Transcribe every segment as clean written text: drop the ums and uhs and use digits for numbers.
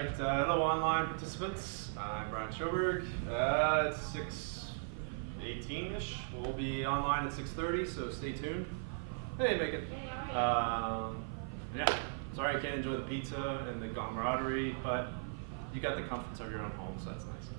Alright, hello online participants. I'm Brian Schoberg. It's 6:18-ish. We'll be online at 6:30, so stay tuned. Hey, Megan. Yeah, sorry I can't enjoy the pizza and the camaraderie, but you got the comforts of your own home, so that's nice.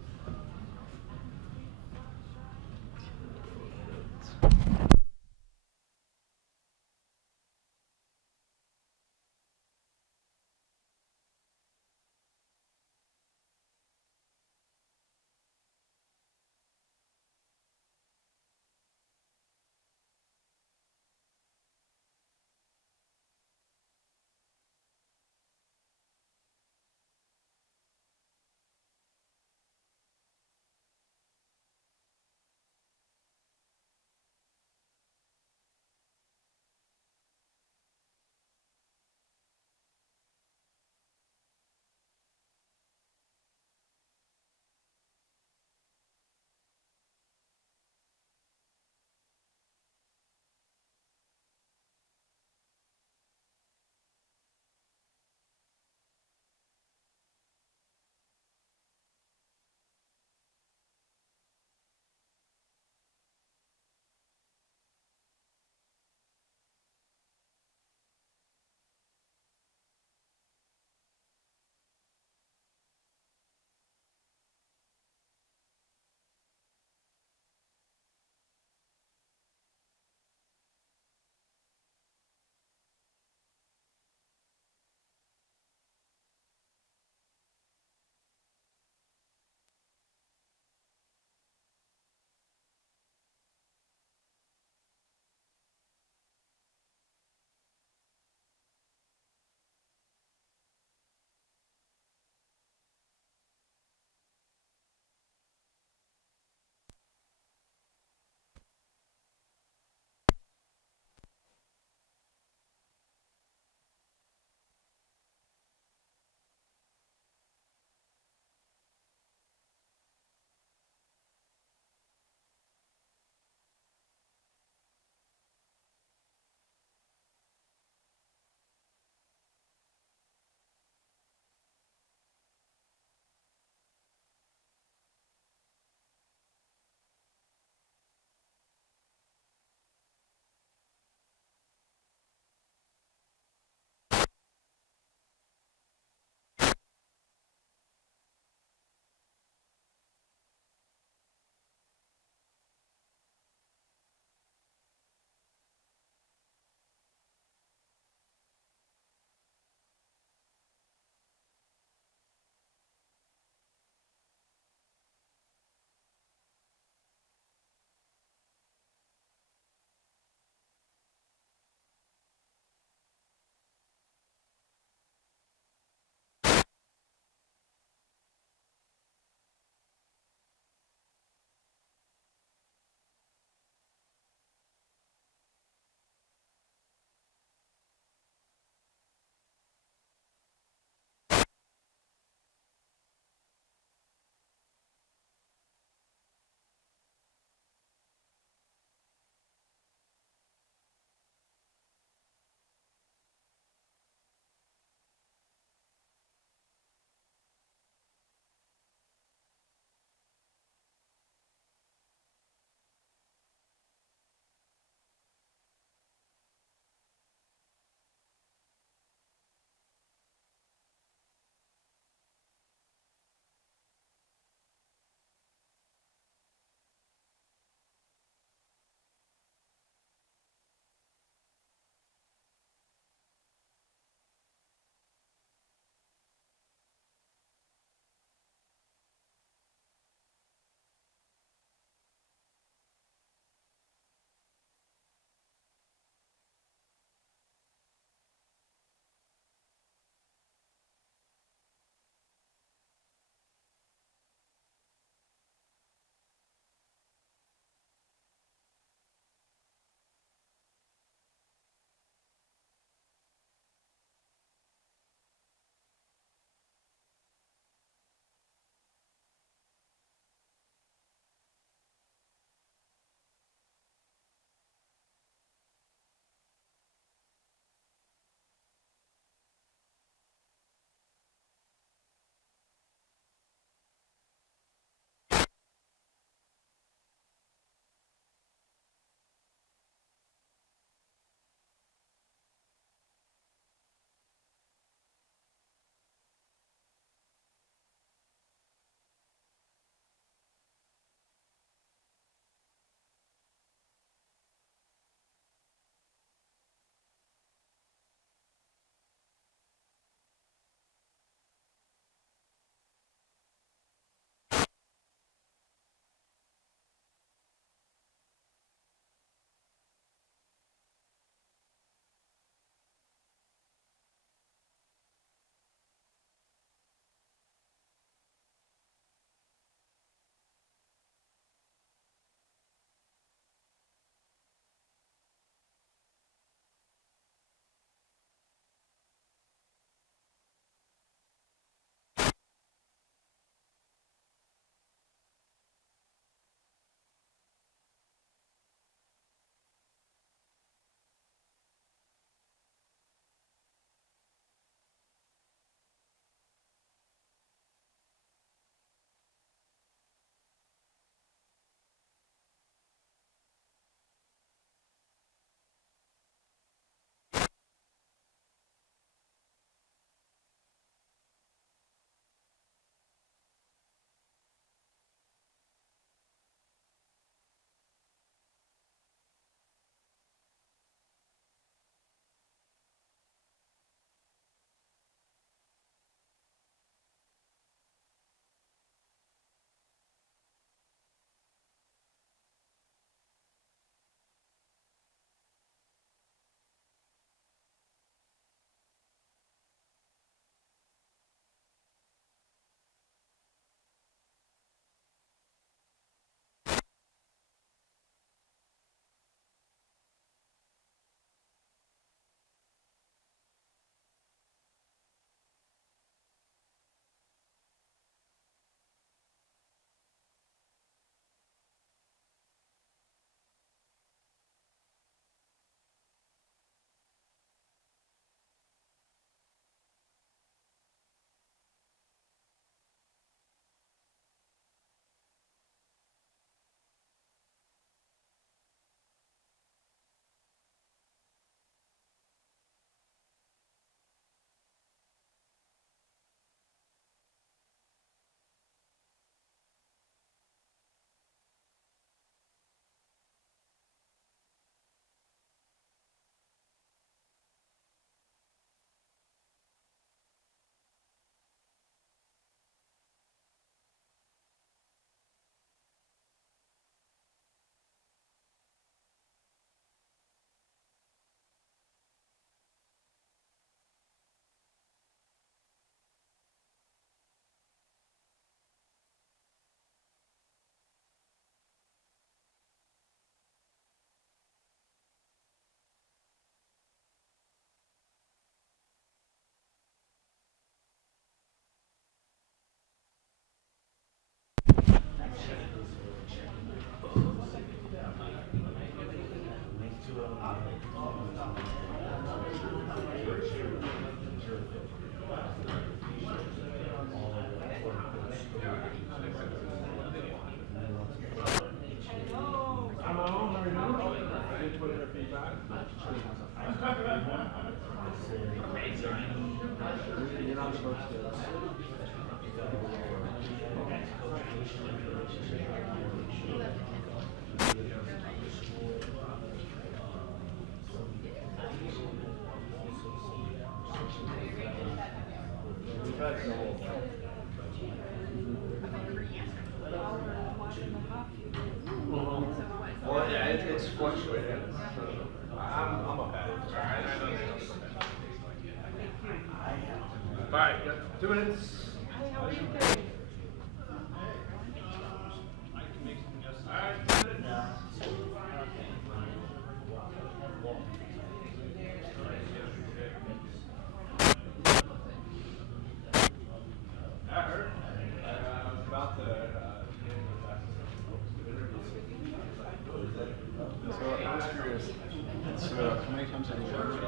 You're not supposed to. Well, yeah, it's fluctuating. I'm okay. All right, got 2 minutes. How are you doing? All right, 2 minutes. I heard. I was about to So I was curious. So how many times have you worked?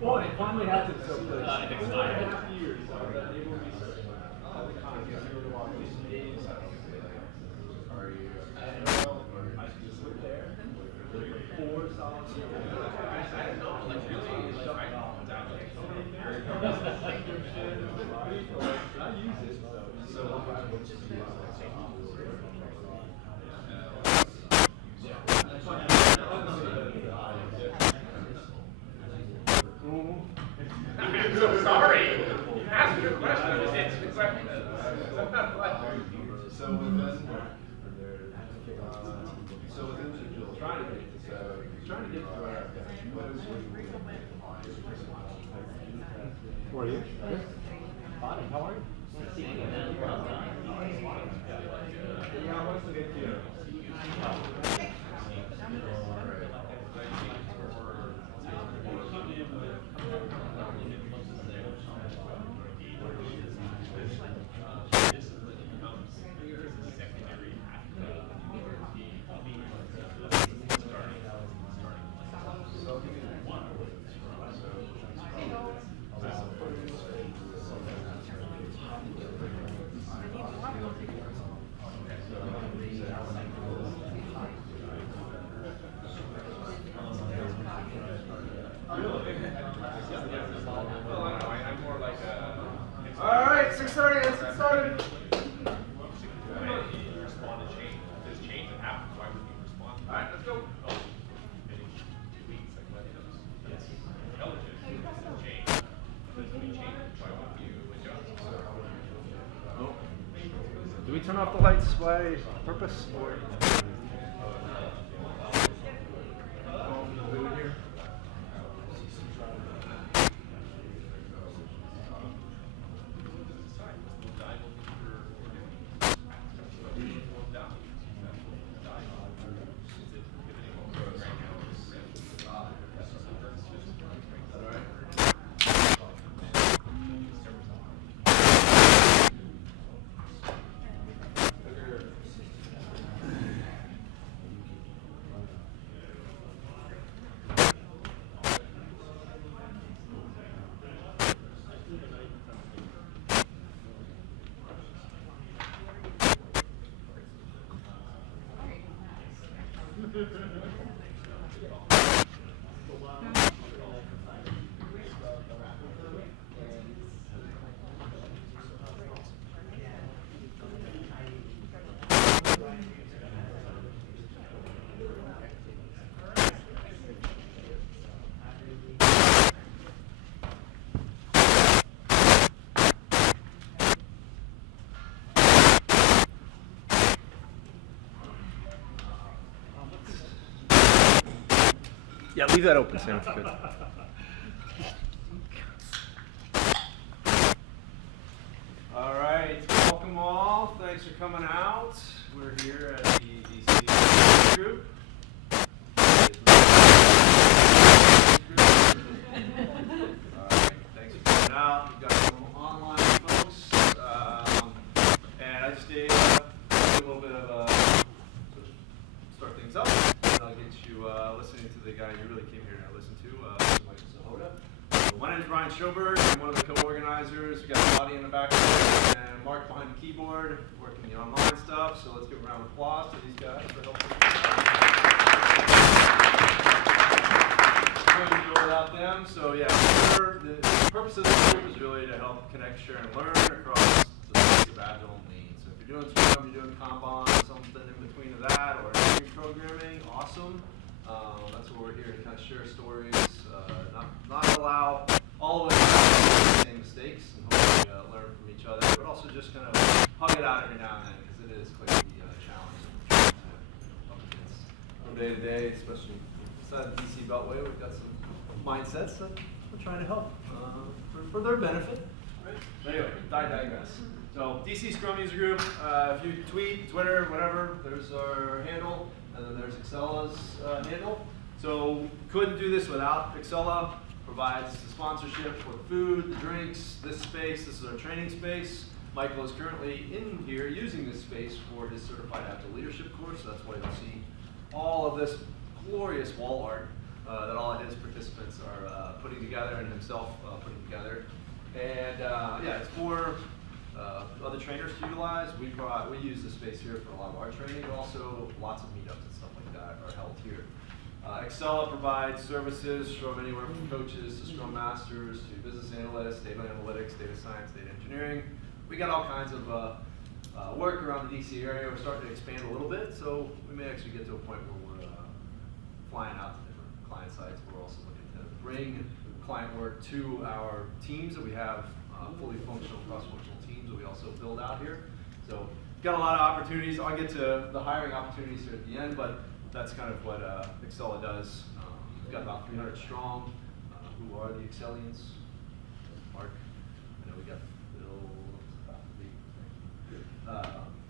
Well, it finally had to so close. 2.5 years. I was able to be all the time. Are you? I just went there. 4 solid years. I don't know, like really shut my off. I use it though. So I'm so sorry. You asked your question. It's exactly that. So within trying to get to where what is Who are you? Fine. How are you? yeah, I want to get you. All right, 6:30. Let's get started. All right, let's go. Do we turn off the lights by purpose or? Yeah, leave that open, Sam. It's good. All right, welcome all. all. Thanks for coming out. We're here at the DCSUG group. Thanks for coming out. We've got some online folks. And I just did a little bit of sort of start things up. And I'll get you listening to the guy you really came here to listen to, Mr. Sahota. So my name is Brian Schoberg. I'm one of the co-organizers. We've got Lottie in the background and Mark behind the keyboard, working the online stuff. So let's give a round of applause to these guys for helping. Couldn't go without them. So yeah, the purpose of this group is really to help connect, share, and learn across the space of Agile and Lean. So if you're doing Scrum, you're doing Kanban, something in between of that, or engineering programming, awesome. That's what we're here to kind of share stories, not allow all of us to make the same mistakes and hopefully learn from each other, but also just kind of hug it out every now and then because it is clearly a challenge that we're trying to up against from day to day, especially inside the DC Beltway. We've got some mindsets that we're trying to help for their benefit. Right? Anyway, digress. So DC Scrum User Group, if you tweet, Twitter, whatever, there's our handle, and then there's Excella's handle. So couldn't do this without Excella. Provides the sponsorship for food, the drinks, this space. This is our training space. Michael is currently in here using this space for his Certified Agile Leadership course. So that's why you'll see all of this glorious wall art that all of his participants are putting together and himself putting together. And yeah, it's for other trainers to utilize. We use this space here for a lot of our training, but also lots of meetups and stuff like that are held here. Excella provides services from anywhere from coaches to Scrum Masters to business analysts, data analytics, data science, data engineering. We got all kinds of work around the DC area. We're starting to expand a little bit, so we may actually get to a point where we're flying out to different client sites. We're also looking to bring client work to our teams that we have, fully functional, cross-functional teams that we also build out here. So got a lot of opportunities. I'll get to the hiring opportunities here at the end, but that's kind of what Excella does. We've got about 300 strong. Who are the Excellians? Mark. I know we got Bill.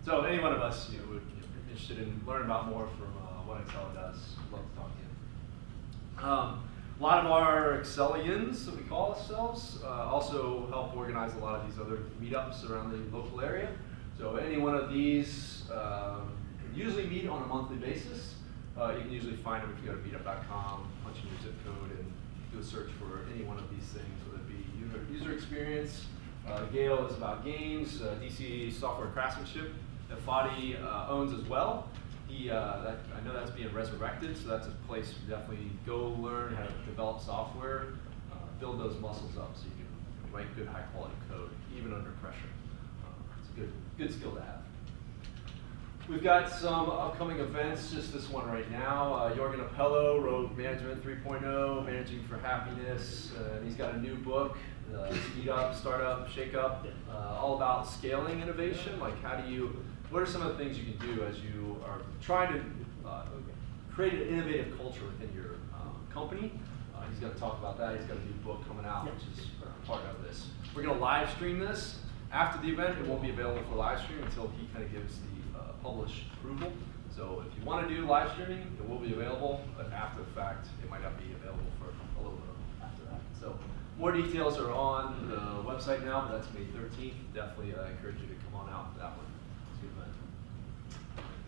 So any one of us, would be interested in learning about more from what Excella does. I'd love to talk to you. A lot of our Excellians, that we call ourselves, also help organize a lot of these other meetups around the local area. So any one of these usually meet on a monthly basis. You can usually find them if you go to meetup.com, punch in your zip code, and do a search for any one of these things, whether it be user experience. Gale is about games. DC Software Craftsmanship that Fadi owns as well. I know that's being resurrected, so that's a place to definitely go learn how to develop software, build those muscles up so you can write good high quality code, even under pressure. It's a good skill to have. We've got some upcoming events, just this one right now. Jorgen Appello wrote Management 3.0, Managing for Happiness. He's got a new book, Speed Up, Startup, Shake Up, all about scaling innovation. Like what are some of the things you can do as you are trying to create an innovative culture within your company? He's going to talk about that. He's got a new book coming out, which is part of this. We're going to live stream this. After the event, it won't be available for live stream until he kind of gives the published approval. So if you want to do live streaming, it will be available, but after the fact, it might not be available for a little bit after that. So more details are on the website now, but that's May 13th. Definitely encourage you to come on out for that one. It's a good event.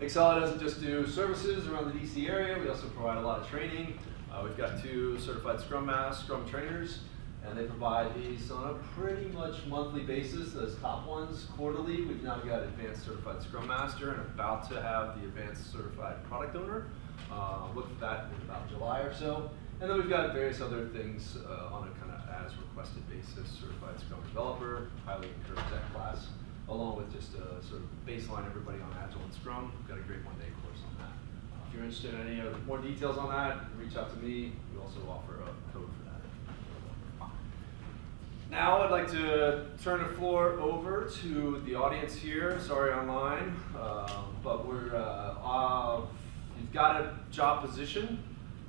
Excella doesn't just do services around the DC area, we also provide a lot of training. We've got 2 certified Scrum trainers, and they provide these on a pretty much monthly basis. Those top ones, quarterly. We've now got Advanced Certified Scrum Master and about to have the Advanced Certified Product Owner. Look for that in about July or so. And then we've got various other things on a kind of as requested basis. Certified Scrum Developer, highly encourage that class, along with just a sort of baseline everybody on Agile and Scrum. We've got a great one-day course on that. If you're interested in any more details on that, reach out to me. We also offer a code for that. Now I'd like to turn the floor over to the audience here. Sorry, online, but you've got a job position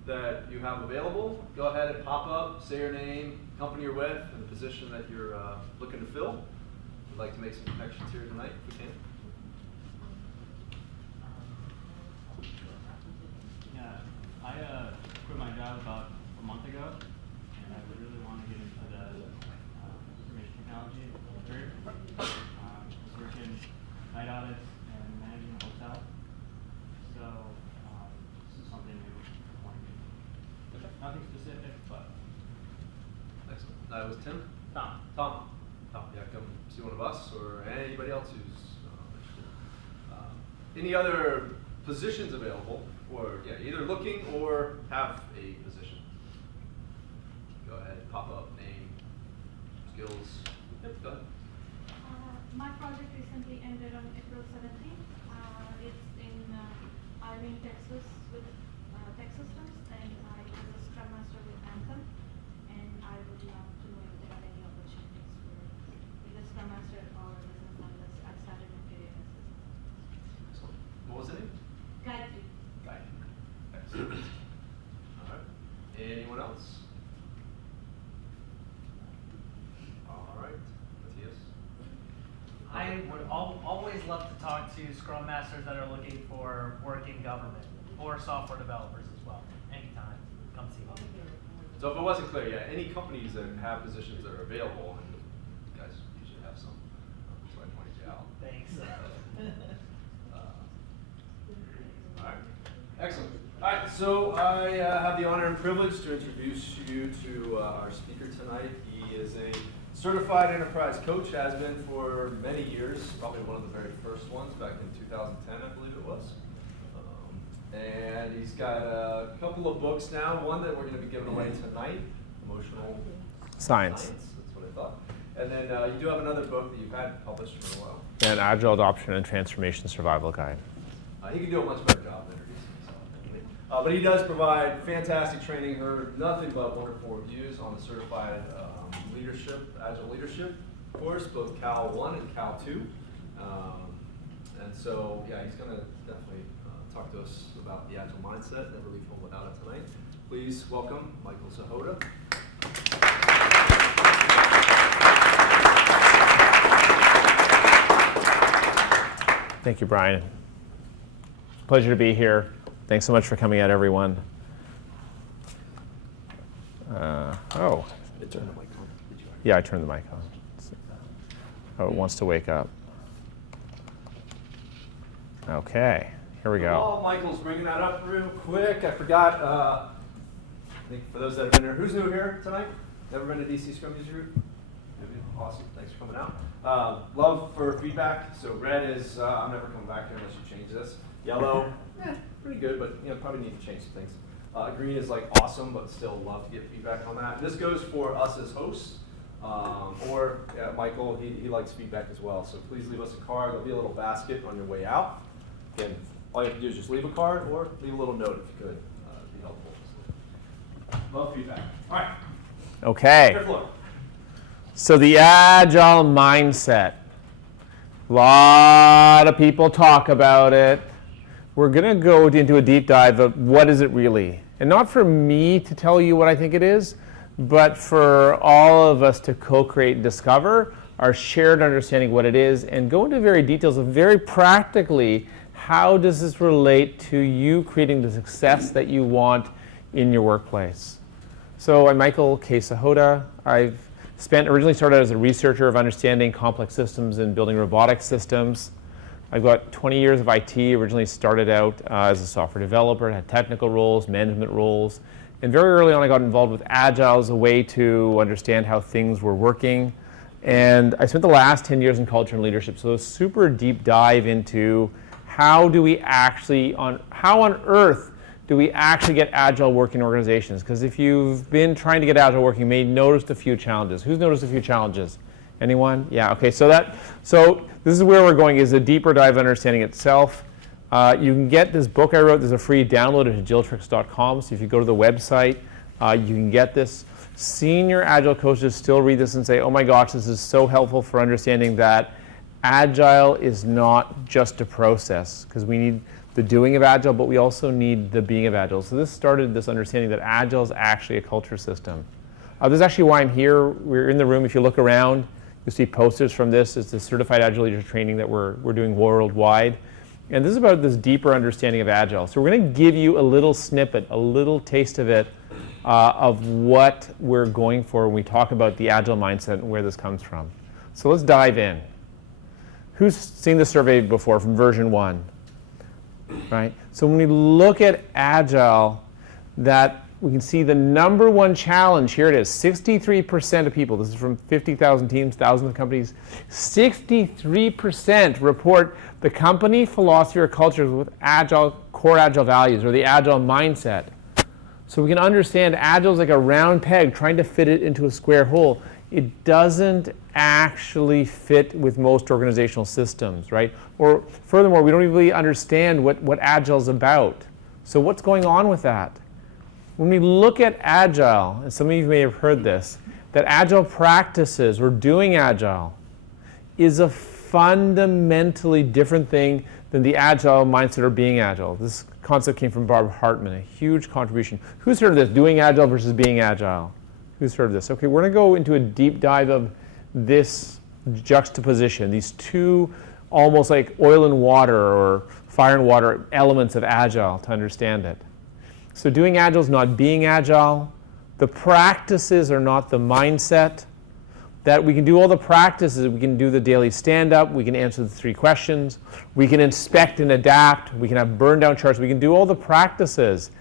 that you have available. Go ahead and pop up, say your name, company you're with, and the position that you're looking to fill. We'd like to make some connections here tonight if we can. any other positions available, or yeah, either looking or have a position? Go ahead, pop up, name, skills. Yep, go ahead. My project recently ended on April 17th. It's in Irving, Texas, with Tech Systems, and I was a Scrum Master with Anthem. And I would love to know if there are any opportunities for either Scrum Master or business analyst. I started my career as business. So, what was the name? Gayatri. Excellent. All right. Anyone else? All right. Matthias? I would always love to talk to Scrum Masters that are looking for work in government or software developers as well. Anytime, come see me. So if it wasn't clear, yeah, any companies that have positions that are available, and guys, you should have some, so I pointed you out. Thanks. All right, excellent. All right, so I have the honor and privilege to introduce you to our speaker tonight. He is a certified enterprise coach, has been for many years, probably one of the very first ones back in 2010, I believe it was. And he's got a couple of books now, one that we're going to be giving away tonight, Emotional Science. That's what I thought. And then you do have another book that you've had published for a while. An Agile Adoption and Transformation Survival Guide. He can do a much better job of introducing himself. But he does provide fantastic training, heard nothing but wonderful reviews on the certified Agile Leadership course, both Cal 1 and Cal 2. And so, yeah, he's going to definitely talk to us about the Agile Mindset. Never leave home without it tonight. Please welcome Michael Sahota. Thank you, Brian. Pleasure to be here. Thanks so much for coming out, everyone. Yeah, I turned the mic on. Oh, it wants to wake up. Okay, here we go. While Michael's bringing that up real quick, I forgot, I think for those that have been here, who's new here tonight? Never been to DC Scrum User Group? Awesome, thanks for coming out. Love for feedback. So red is, I'm never coming back here unless you change this. Yellow, pretty good, but probably need to change some things. Green is like awesome, but still love to get feedback on that. And this goes for us as hosts, or Michael, he likes feedback as well. So please leave us a card. There'll be a little basket on your way out. Again, all you have to do is just leave a card or leave a little note if you could. It'd be helpful. Love feedback. All right. Okay. Fair floor. So the Agile Mindset. A lot of people talk about it. We're going to go into a deep dive of what is it really. And not for me to tell you what I think it is, but for all of us to co-create and discover our shared understanding of what it is and go into very details of very practically how does this relate to you creating the success that you want in your workplace. So I'm Michael K. Sahota. I've originally started as a researcher of understanding complex systems and building robotic systems. I've got 20 years of IT, originally started out as a software developer, had technical roles, management roles, and very early on I got involved with Agile as a way to understand how things were working. And I spent the last 10 years in culture and leadership, so a super deep dive into how on earth do we actually get Agile working organizations? Because if you've been trying to get Agile working, you may have noticed a few challenges. Who's noticed a few challenges? Anyone? Yeah, okay, so this is where we're going, is a deeper dive of understanding itself. You can get this book I wrote. There's a free download at agiltricks.com. So if you go to the website, you can get this. Senior Agile coaches still read this and say, oh my gosh, this is so helpful for understanding that Agile is not just a process, because we need the doing of Agile, but we also need the being of Agile. So this started this understanding that Agile is actually a culture system. This is actually why I'm here. We're in the room. If you look around, you'll see posters from this. It's the Certified Agile Leader training that we're doing worldwide. And this is about this deeper understanding of Agile. So we're going to give you a little snippet, a little taste of it, of what we're going for when we talk about the Agile mindset and where this comes from. So let's dive in. Who's seen the survey before from version 1? Right? So when we look at Agile, that we can see the number one challenge, here it is, 63% of people, this is from 50,000 teams, thousands of companies, 63% report the company philosophy or culture with core Agile values, or the Agile mindset. So we can understand Agile is like a round peg trying to fit it into a square hole. It doesn't actually fit with most organizational systems, right? Or furthermore, we don't really understand what Agile is about. So what's going on with that? When we look at Agile, and some of you may have heard this, that Agile practices, or doing Agile, is a fundamentally different thing than the Agile mindset or being Agile. This concept came from Bob Hartman, a huge contribution. Who's heard of this, doing Agile versus being Agile? Who's heard of this? Okay, we're going to go into a deep dive of this juxtaposition, these two almost like oil and water or fire and water elements of Agile to understand it. So doing Agile is not being Agile. The practices are not the mindset. That we can do all the practices, we can do the daily stand-up, we can answer the 3 questions, we can inspect and adapt, we can have burn-down charts, we can do all the practices.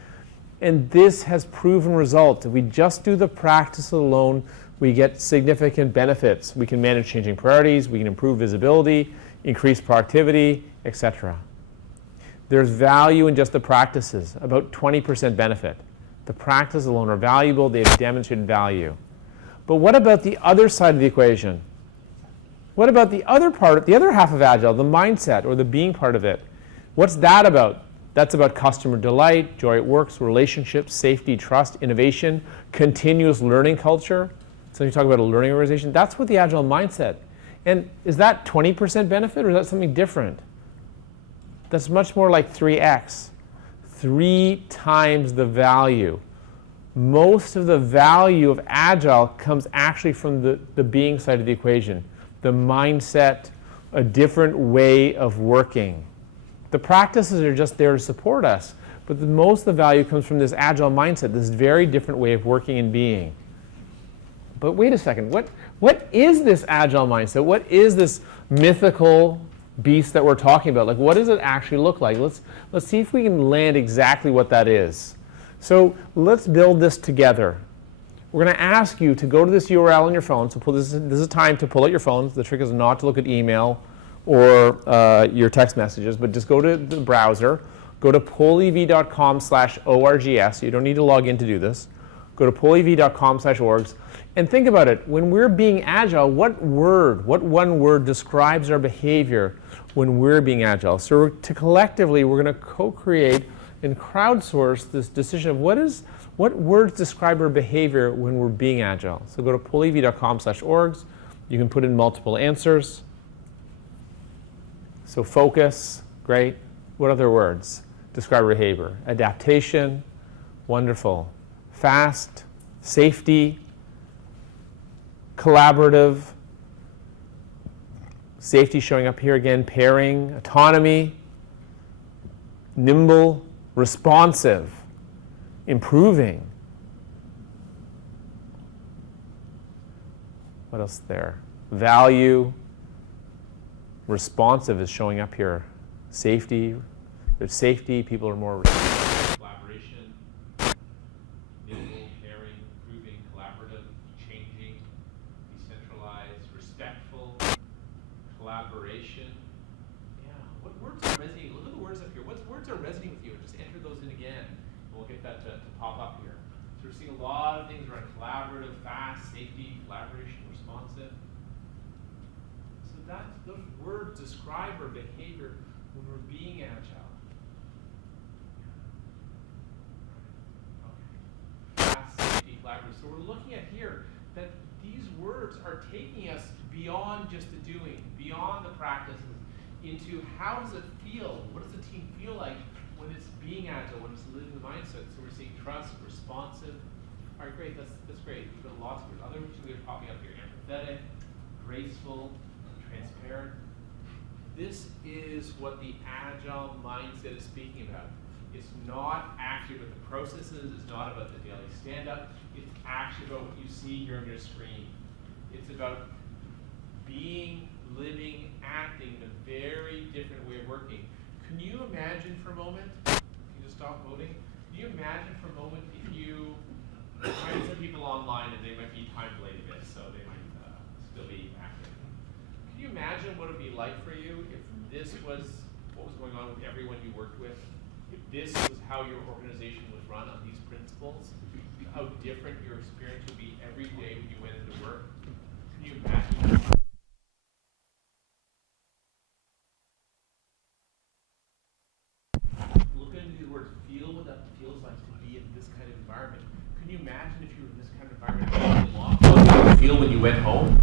And this has proven results. If we just do the practice alone, we get significant benefits. We can manage changing priorities, we can improve visibility, increase productivity, etc. There's value in just the practices, about 20% benefit. The practices alone are valuable, they've demonstrated value. But what about the other side of the equation? What about the other part, the other half of Agile, the mindset or the being part of it? What's that about? That's about customer delight, joy at work, relationships, safety, trust, innovation, continuous learning culture. So you talk about a learning organization. That's what the Agile mindset. And is that 20% benefit or is that something different? That's much more like 3x. 3 times the value. Most of the value of Agile comes actually from the being side of the equation. The mindset, a different way of working. The practices are just there to support us, but most of the value comes from this Agile mindset, this very different way of working and being. But wait a second, what is this Agile mindset? What is this mythical beast that we're talking about? Like, what does it actually look like? Let's see if we can land exactly what that is. So let's build this together. We're going to ask you to go to this URL on your phone. So this is time to pull out your phones. The trick is not to look at email or your text messages, but just go to the browser. Go to polev.com/orgs. You don't need to log in to do this. Go to polev.com/orgs. And think about it. When we're being Agile, what one word describes our behavior when we're being Agile? So collectively, we're going to co-create and crowdsource this decision of what words describe our behavior when we're being Agile. So go to polev.com/orgs. You can put in multiple answers. So focus, great. What other words describe our behavior? Adaptation, wonderful. Fast, safety, collaborative, safety showing up here again, pairing, autonomy, nimble, responsive, improving. What else there? Value, responsive is showing up here. Safety, there's safety, people are more responsive. Collaboration, nimble, pairing, improving, collaborative, changing, decentralized, respectful, collaboration. Yeah, what words are resonating? Look at the words up here. What words are resonating with you? Just enter those in again. We'll get that to pop up here. So we're seeing a lot of things around collaborative, fast, safety, collaboration, responsive. So those words describe our behavior when we're being Agile. Okay. Fast, safety, collaborative. So we're looking at here that these words are taking us beyond just the doing, beyond the practices, into how does it feel? What does the team feel like when it's being Agile, when it's living the mindset? So we're seeing trust, responsive. All right, great. That's great. We've got lots of other things that are popping up here. Empathetic, graceful, transparent. This is what the Agile mindset is speaking about. It's not actually about the processes. It's not about the daily stand-up. It's actually about what you see here on your screen. It's about being, living, acting in a very different way of working. Can you imagine for a moment, if you just stop voting, can Can you imagine for a moment if you find some people online and they might be time delayed a bit, so they might still be active. Can you imagine what it would be like for you if this was what was going on with everyone you worked with? If this was how your organization was run on these principles, how different your experience would be every day when you went into work? Can you imagine? Look into the word feel what that feels like to be in this kind of environment. Can you imagine if you were in this kind of environment how you would feel when you went home?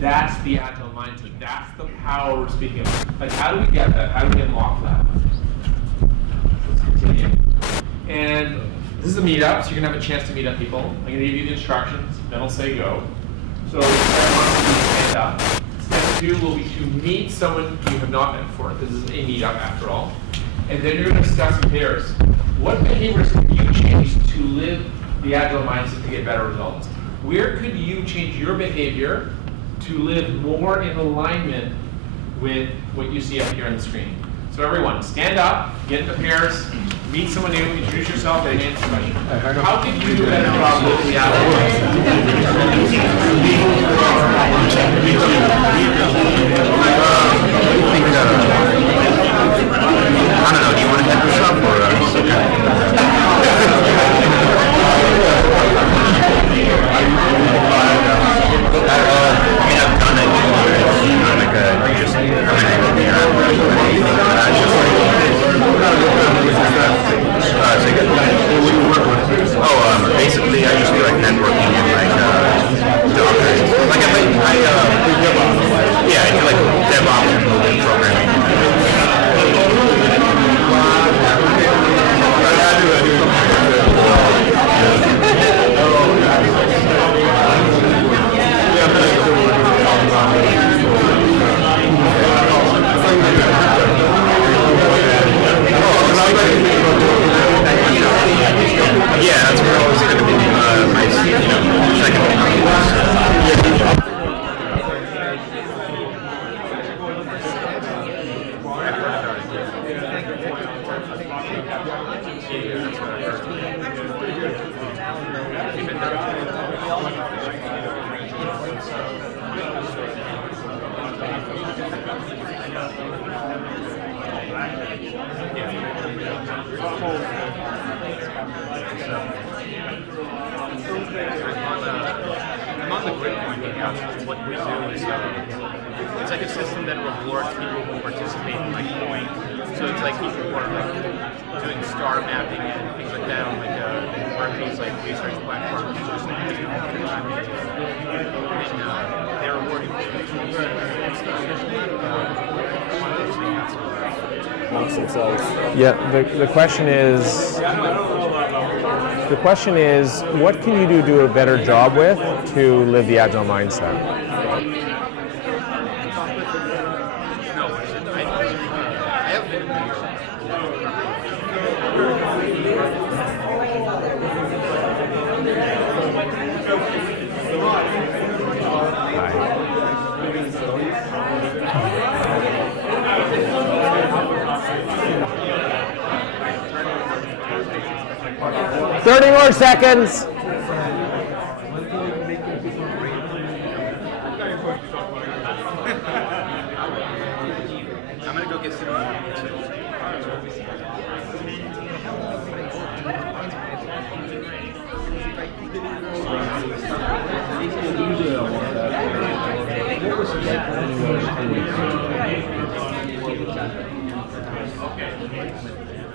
That's the Agile mindset. That's the power we're speaking of. Like, how do we get that? How do we unlock that? Let's continue. And this is a meetup, so you're gonna have a chance to meet up people. I'm gonna give you the instructions, then I'll say go. So step 1 will be stand up. Step 2 will be to meet someone you have not met before. This is a meetup after all. And then you're gonna discuss in pairs. What behaviors can you change to live the Agile mindset to get better results? Where could you change your behavior to live more in alignment with what you see up here on the screen? So everyone, stand up, get into pairs, meet someone new, introduce yourself, and answer the question. How can you do a better job with the Agile I don't know, do you want to head this up or I've done it. Basically, I just do like networking and like Docker. Like I do like DevOps and building programming. Yeah, that's where I was going to be my second I'm on the grid point now. What we do is it's like a system that rewards people who participate in like point. So it's like people who are like doing star mapping and things like that on like marketing's like research platforms. And they're rewarding Yeah, the question is, what can you do a better job with to live the Agile mindset? No, what is it? I haven't been in Hi. 30 more seconds. I'm gonna go get some more.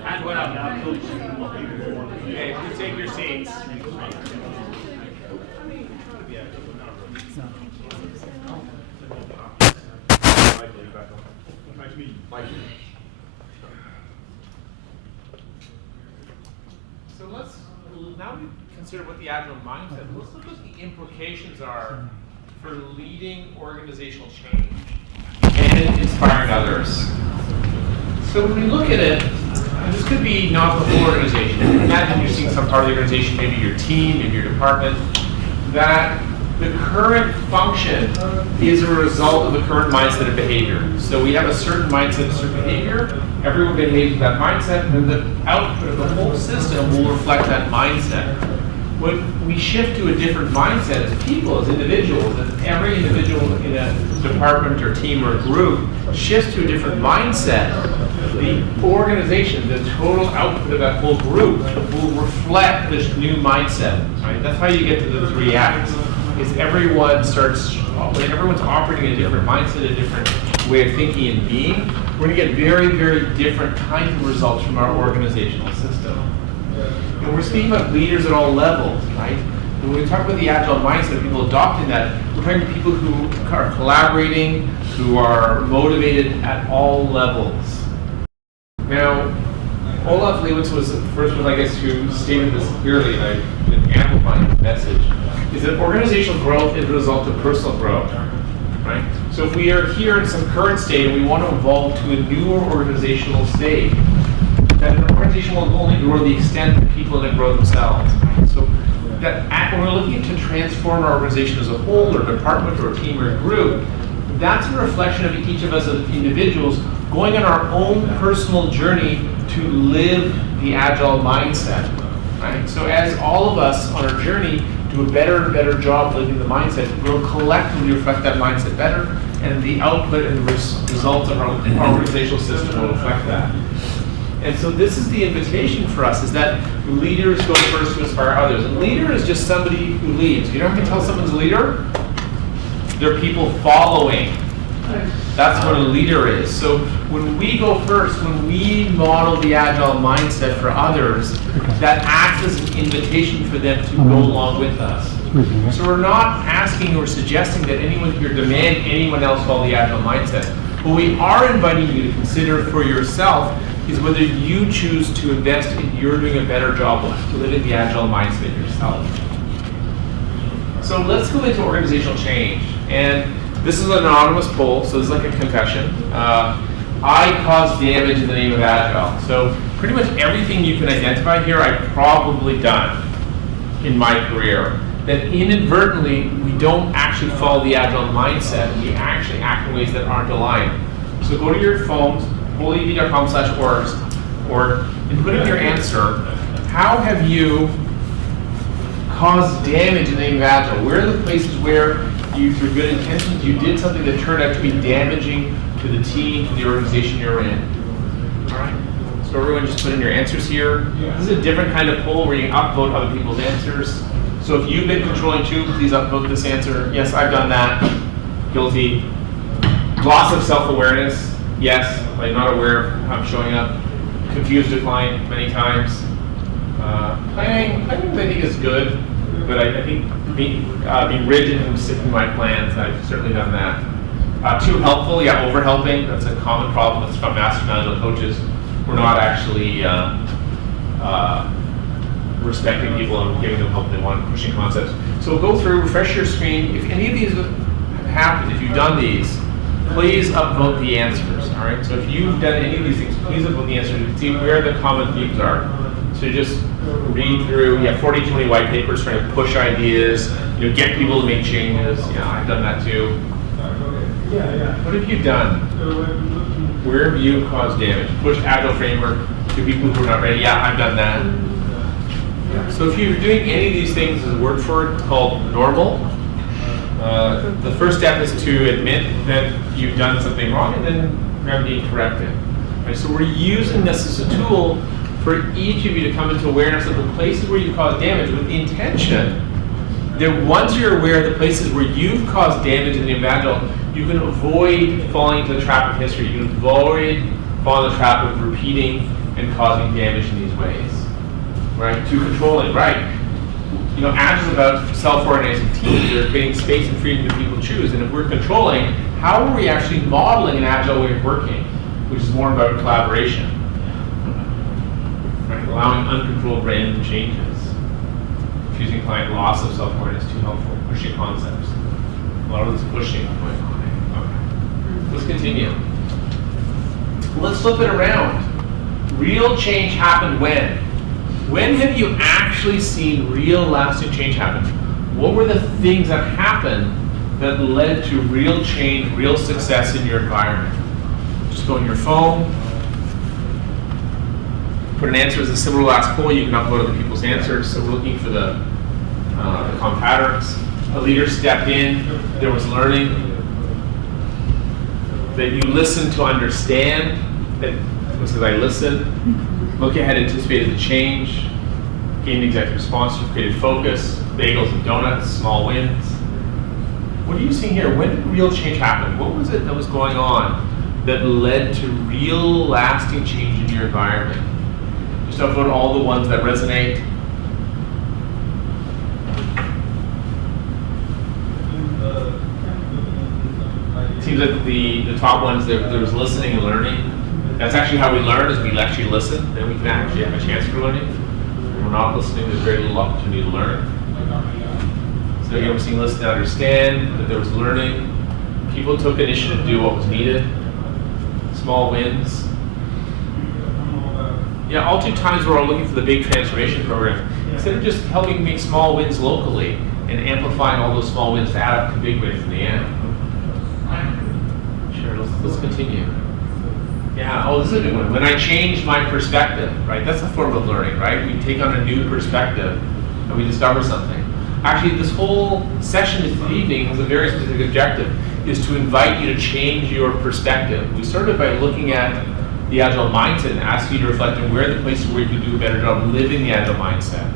And what up? Okay, please take your seats. So now we consider what the Agile mindset, let's look at the implications are for leading organizational change and inspiring others. So when we look at it, and this could be not the whole organization. Imagine you're seeing some part of the organization, maybe your team, maybe your department, that The current function is a result of the current mindset of behavior. So we have a certain mindset, a certain behavior. Everyone behaves with that mindset, and the output of the whole system will reflect that mindset. When we shift to a different mindset as people, as individuals, and every individual in a department or team or group shifts to a different mindset, the organization, the total output of that whole group will reflect this new mindset. Right? That's how you get to the 3 Acts. Is when everyone's operating in a different mindset, a different way of thinking and being, we're going to get very, very different kinds of results from our organizational system. And we're speaking about leaders at all levels, right? And when we talk about the Agile mindset, people adopting that, we're talking about people who are collaborating, who are motivated at all levels. Now, Olaf Lewis was the first one, I guess, who stated this clearly, and I've been amplifying the message, is that organizational growth is a result of personal growth, right? So if we are here in some current state and we want to evolve to a newer organizational state, then an organization will only grow to the extent that people that grow themselves. So that when we're looking to transform our organization as a whole, or department, or a team, or a group, that's a reflection of each of us as individuals going on our own personal journey to live the Agile mindset, right? So as all of us on our journey do a better and better job living the mindset, we'll collectively reflect that mindset better, and the output and the results of our organizational system will reflect that. And so this is the invitation for us, is that leaders go first to inspire others. A leader is just somebody who leads. You know how you can tell someone's a leader? They're people following. That's what a leader is. So when we go first, when we model the Agile mindset for others, that acts as an invitation for them to go along with us. So we're not asking or suggesting that anyone here demand anyone else follow the Agile mindset. What we are inviting you to consider for yourself is whether you choose to invest in you're doing a better job of living the Agile mindset yourself. So let's go into organizational change. And this is an anonymous poll, so this is like a confession. I caused damage in the name of Agile. So pretty much everything you can identify here, I've probably done in my career. That inadvertently, we don't actually follow the Agile mindset. We actually act in ways that aren't aligned. So go to your phones, holyv.com/orgs, and put in your answer. How have you caused damage in the name of Agile? Where are the places where you, through good intentions, you did something that turned out to be damaging to the team, to the organization you're in? All right. So everyone just put in your answers here. This is a different kind of poll where you can upvote other people's answers. So if you've been controlling too, please upvote this answer. Yes, I've done that. Guilty. Loss of self-awareness. Yes, I'm not aware of how I'm showing up. Confused decline many times. Planning, I think is good, but I think being rigid and sticking to my plans, I've certainly done that. Too helpful, yeah, over-helping. That's a common problem with Scrum Masters and Agile coaches. We're not actually respecting people and giving them help they want, pushing concepts. So go through, refresh your screen. If any of these have happened, if you've done these, please upvote the answers, all right? So if you've done any of these things, please upvote the answers. You can see where the common themes are. So just read through, 40-20 white papers trying to push ideas, get people to make changes. Yeah, I've done that too. What have you done? Where have you caused damage? Push Agile framework to people who are not ready. Yeah, I've done that. So if you're doing any of these things, there's a word for it called normal. The first step is to admit that you've done something wrong and then remedy and correct it. Right, so we're using this as a tool for each of you to come into awareness of the places where you've caused damage with the intention that once you're aware of the places where you've caused damage in the Agile, you can avoid falling into the trap of history. You can avoid falling into the trap of repeating and causing damage in these ways. Right? To controlling, right? Agile is about self-organizing teams. They're creating space and freedom that people choose. And if we're controlling, how are we actually modeling an Agile way of working, which is more about collaboration? Right? Allowing uncontrolled random changes. Confusing client, loss of self-awareness, too helpful. Pushing concepts. A lot of this pushing going on. Okay. Let's continue. Let's flip it around. Real change happened when? When have you actually seen real lasting change happen? What were the things that happened that led to real change, real success in your environment? Just go on your phone, put an answer as a similar last poll. You can upload other people's answers. So we're looking for the common patterns. A leader stepped in, there was learning. That you listened to understand, that was because I listened. Look ahead, anticipated the change. Gained executive sponsorship, created focus. Bagels and donuts, small wins. What are you seeing here? When did real change happen? What was it that was going on that led to real lasting change in your environment? Just upload all the ones that resonate. Seems like the top ones, there was listening and learning. That's actually how we learn, is we actually listen, then we can actually have a chance for learning. When we're not listening, there's very little opportunity to learn. So again, we're seeing listen to understand, that there was learning. People took initiative to do what was needed. Small wins. Yeah, all 2 times we're all looking for the big transformation program. Instead of just helping make small wins locally and amplifying all those small wins to add up to big wins in the end. Sure, let's continue. Yeah, oh, this is a good one. When I change my perspective, right? That's a form of learning, right? We take on a new perspective and we discover something. Actually, this whole session this evening has a very specific objective, is to invite you to change your perspective. We started by looking at the Agile Mindset and asking you to reflect on where are the places where you can do a better job living the Agile Mindset.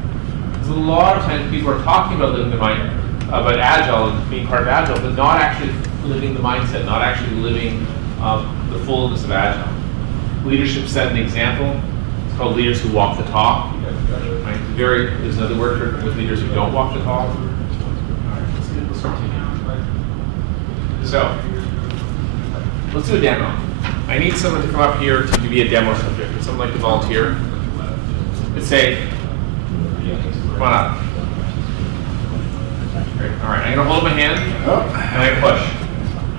Because a lot of times people are talking about living the mind, about Agile and being part of Agile, but not actually living the mindset, not actually living the fullness of Agile. Leadership set an example. It's called leaders who walk the talk. Right? There's another word for with leaders who don't walk the talk. All right, let's continue. So, let's do a demo. I need someone to come up here to be a demo subject. Would someone like to volunteer? Let's say, come on up. Great. All right, I'm going to hold my hand, and I'm going to push.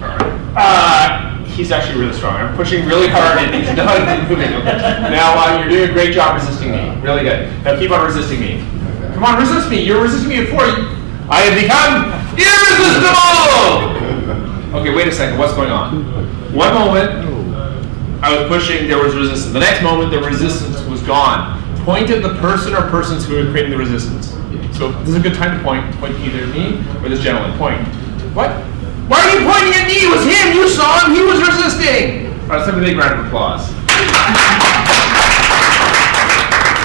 All right. He's actually really strong. I'm pushing really hard, and he's not moving. Okay. Now, you're doing a great job resisting me. Really good. Now, keep on resisting me. Come on, resist me. You're resisting me before. I have become irresistible! Okay, wait a second. What's going on? One moment, I was pushing, there was resistance. The next moment, the resistance was gone. Point at the person or persons who are creating the resistance. So this is a good time to point. Point either at me or this gentleman. Point. What? Why are you pointing at me? It was him. You saw him. He was resisting. All right, let's have a big round of applause.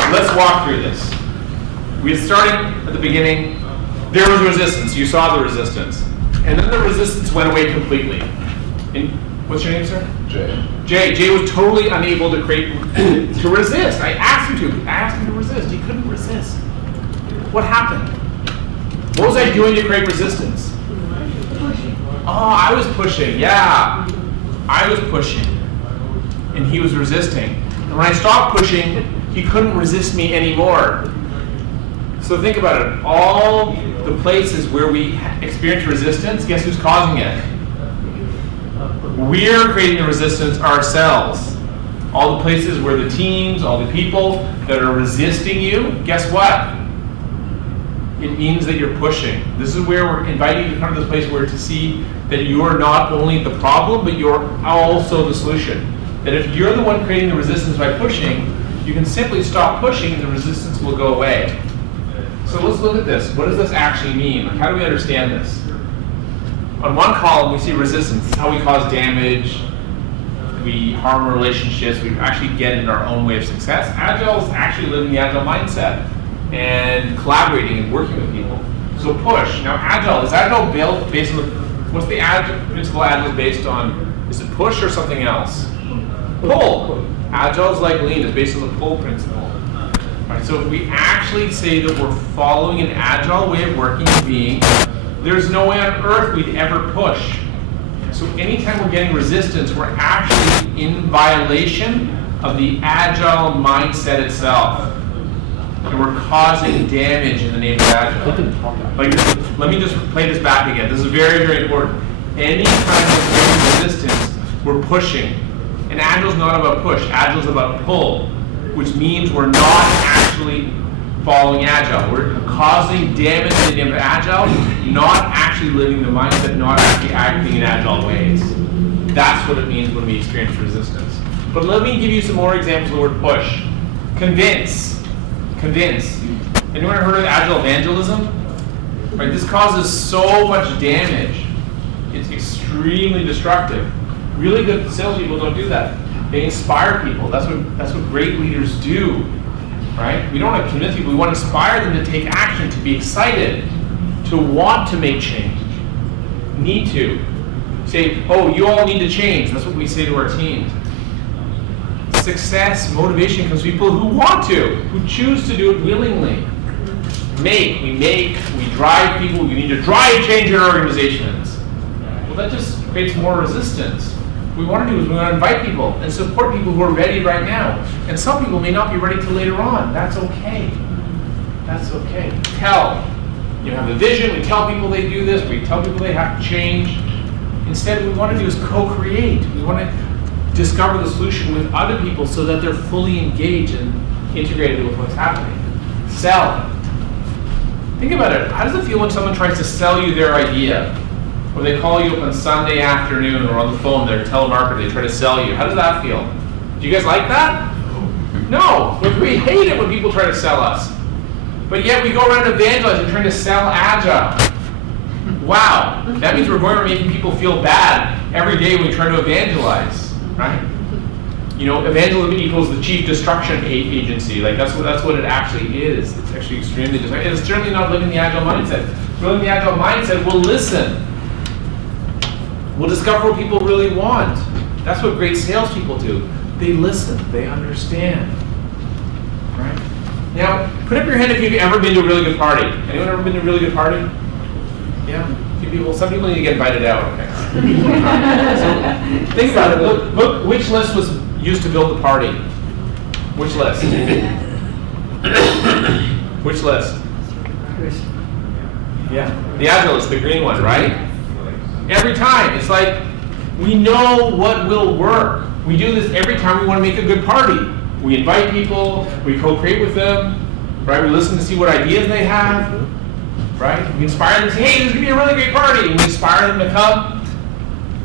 Let's walk through this. We're starting at the beginning. There was resistance. You saw the resistance. And then the resistance went away completely. And what's your name, sir? Jay. Jay was totally unable to resist. I asked him to. I asked him to resist. He couldn't resist. What happened? What was I doing to create resistance? Oh, I was pushing. Yeah. I was pushing. And he was resisting. And when I stopped pushing, he couldn't resist me anymore. So think about it. All the places where we experience resistance, guess who's causing it? We're creating the resistance ourselves. All the places where the teams, all the people that are resisting you, guess what? It means that you're pushing. This is where we're inviting you to come to this place where to see that you are not only the problem, but you're also the solution. That if you're the one creating the resistance by pushing, you can simply stop pushing and the resistance will go away. So let's look at this. What does this actually mean? How do we understand this? On one column, we see resistance. It's how we cause damage. We harm relationships. We actually get in our own way of success. Agile is actually living the Agile mindset and collaborating and working with people. So push. Now Agile, is Agile built based on what's the principle Agile is based on? Is it push or something else? Pull. Agile is like Lean, it's based on the pull principle. All right, so if we actually say that we're following an Agile way of working and being, there's no way on earth we'd ever push. So anytime we're getting resistance, we're actually in violation of the Agile mindset itself. And we're causing damage in the name of Agile. Like, let me just play this back again. This is very, very important. Anytime we're getting resistance, we're pushing. And Agile is not about push. Agile is about pull, which means we're not actually following Agile. We're causing damage in the name of Agile, not actually living the mindset, not actually acting in Agile ways. That's what it means when we experience resistance. But let me give you some more examples of the word push. Convince. Convince. Anyone heard of Agile evangelism? Right, this causes so much damage. It's extremely destructive. Really good salespeople don't do that. They inspire people. That's what great leaders do. Right? We don't want to convince people. We want to inspire them to take action, to be excited, to want to make change. Need to. Say, oh, you all need to change. That's what we say to our teams. Success, motivation comes from people who want to, who choose to do it willingly. We drive people. We need to drive change in our organizations. Well, that just creates more resistance. What we want to do is we want to invite people and support people who are ready right now. And some people may not be ready till later on. That's okay. That's okay. You have a vision. We tell people they do this. We tell people they have to change. Instead, what we want to do is co-create. We want to discover the solution with other people so that they're fully engaged and integrated with what's happening. Sell. Think about it. How does it feel when someone tries to sell you their idea? Or they call you up on Sunday afternoon or on the phone, they're telemarketer, they try to sell you. How does that feel? Do you guys like that? No. We hate it when people try to sell us. But yet we go around evangelizing, trying to sell Agile. Wow. That means we're going around making people feel bad every day when we try to evangelize, right? You know, evangelism equals the chief destruction agency. Like that's what it actually is. It's actually extremely destructive. It's certainly not living the Agile mindset. Living the Agile mindset will listen. We'll discover what people really want. That's what great salespeople do. They listen. They understand. Right? Now, put up your hand if you've ever been to a really good party. Anyone ever been to a really good party? Yeah? Some people need to get invited out. Okay. So think about it. Look, which list was used to build the party? Which list? Which list? Yeah. The Agile list, the green one, right? Every time. It's like, we know what will work. We do this every time we want to make a good party. We invite people, we co-create with them, right? We listen to see what ideas they have, right? We inspire them to say, hey, this is going to be a really great party. And we inspire them to come.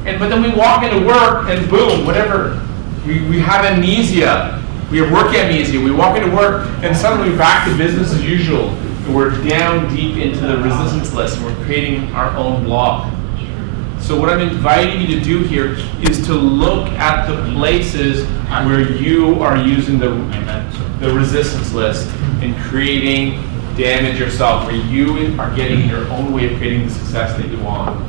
But then we walk into work and boom, whatever. We have amnesia. We have work amnesia. We walk into work and suddenly we're back to business as usual. And we're down deep into the resistance list and we're creating our own block. So what I'm inviting you to do here is to look at the places where you are using the resistance list and creating damage yourself, where you are getting your own way of creating the success that you want.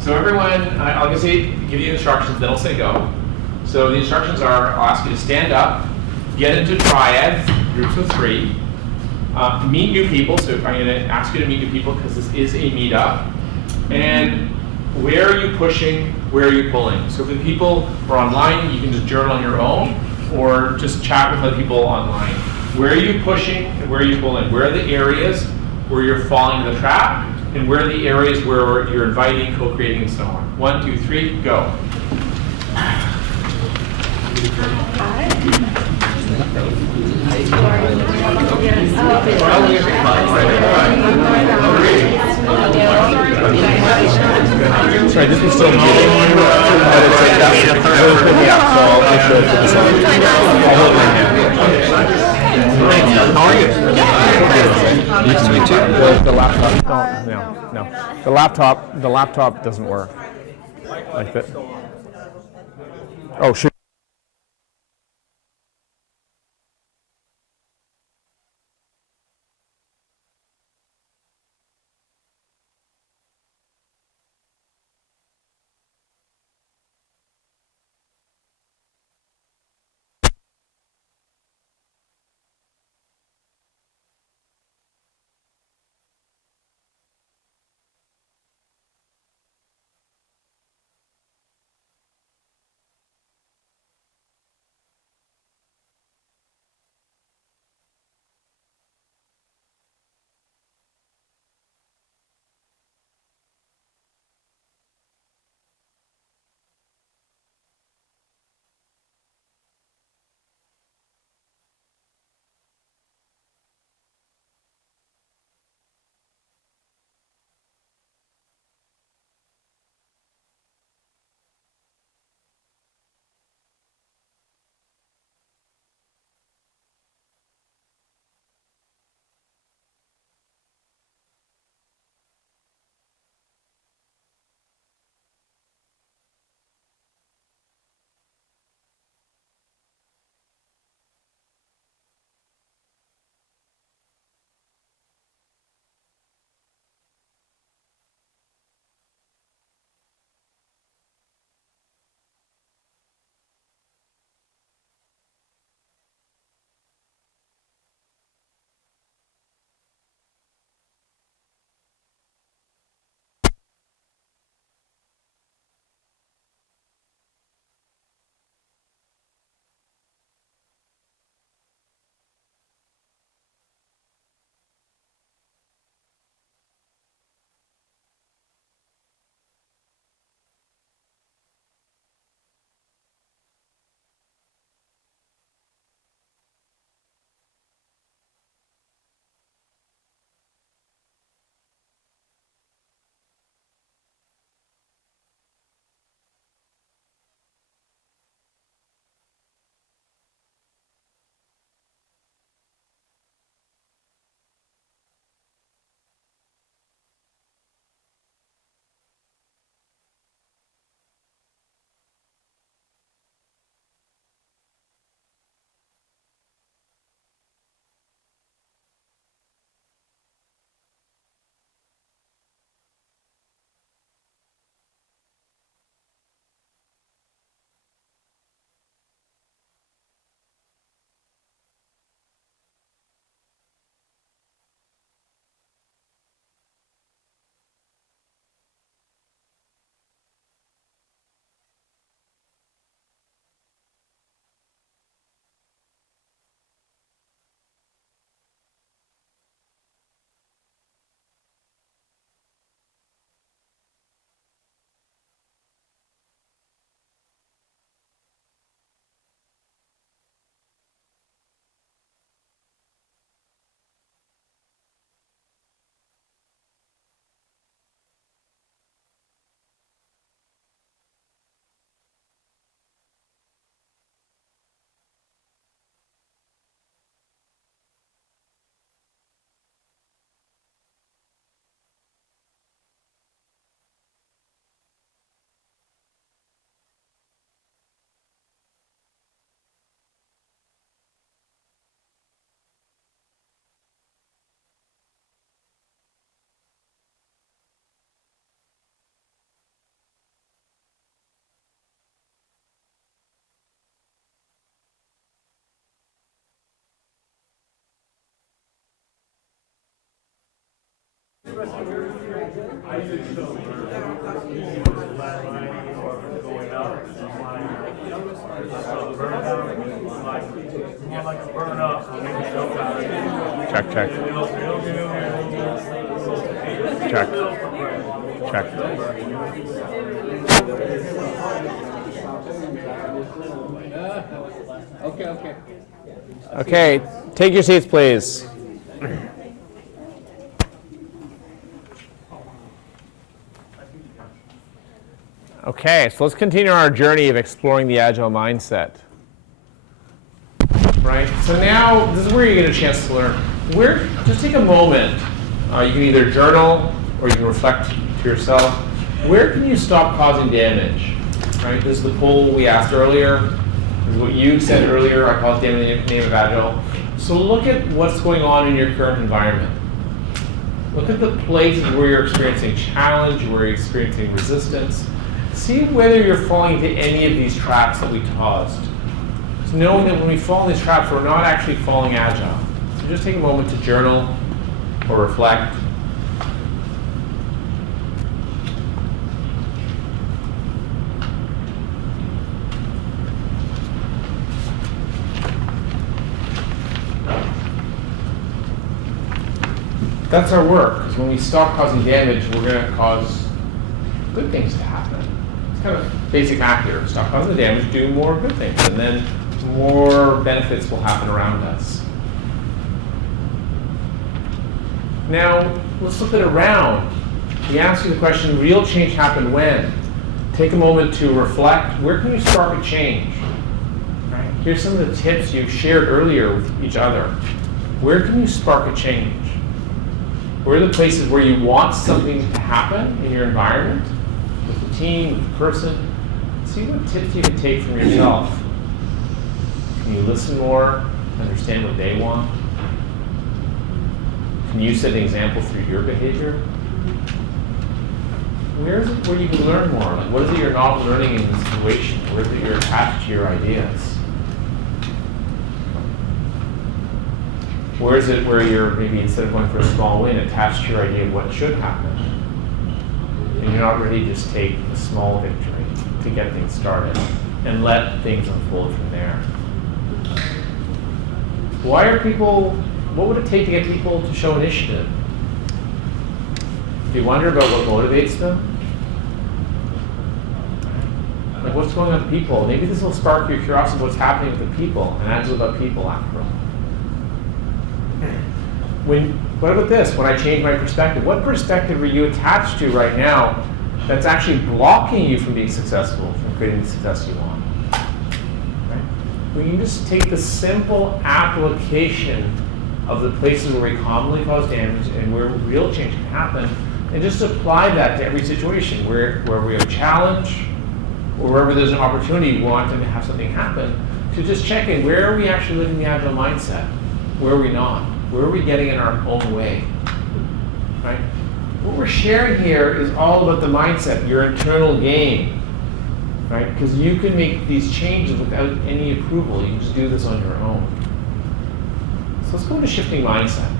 So everyone, I'll just say, give you instructions, then I'll say go. So the instructions are, I'll ask you to stand up, get into triads, groups of 3, meet new people. So I'm going to ask you to meet new people because this is a meetup. And where are you pushing? Where are you pulling? So for the people who are online, you can just journal on your own or just chat with other people online. Where are you pushing and where are you pulling? Where are the areas where you're falling into the trap? And where are the areas where you're inviting, co-creating, and so on? 1, 2, 3, go. Sorry, this was still How are you? Nice to meet you. The laptop. No. The laptop doesn't work. Like that. Oh, shoot. Check, check. Check. Check. Okay. Okay, take your seats, please. Okay, so let's continue our journey of exploring the Agile mindset. Right, so now this is where you get a chance to learn. Just take a moment. You can either journal or you can reflect to yourself. Where can you stop causing damage? Right, this is the poll we asked earlier. This is what you said earlier. I call it damage in the name of Agile. So look at what's going on in your current environment. Look at the places where you're experiencing challenge, where you're experiencing resistance. See whether you're falling into any of these traps that we caused. So knowing that when we fall in these traps, we're not actually falling agile. So just take a moment to journal or reflect. That's our work, because when we stop causing damage, we're going to cause good things to happen. It's kind of basic math here. Stop causing the damage, do more good things, and then more benefits will happen around us. Now, let's flip it around. We asked you the question, real change happened when? Take a moment to reflect. Where can you spark a change? Right? Here's some of the tips you shared earlier with each other. Where can you spark a change? Where are the places where you want something to happen in your environment, with the team, with the person? See what tips you can take from yourself. Can you listen more, understand what they want? Can you set an example through your behavior? Where is it where you can learn more? Like, what is it you're not learning in the situation? Where is it you're attached to your ideas? Where is it where you're maybe, instead of going for a small win, attached to your idea of what should happen? And you're not ready to just take a small victory to get things started and let things unfold from there. Why are people, what would it take to get people to show initiative? Do you wonder about what motivates them? Like, what's going on with people? Maybe this will spark your curiosity about what's happening with the people, and Agile is about people after all. What about this? When I change my perspective, what perspective are you attached to right now that's actually blocking you from being successful, from creating the success you want? Right? When you just take the simple application of the places where we commonly cause damage and where real change can happen, and just apply that to every situation where we have a challenge or wherever there's an opportunity, we want to have something happen, to just check in, where are we actually living the Agile mindset? Where are we not? Where are we getting in our own way? Right? What we're sharing here is all about the mindset, your internal game. Right? Because you can make these changes without any approval. You can just do this on your own. So let's go into shifting mindset.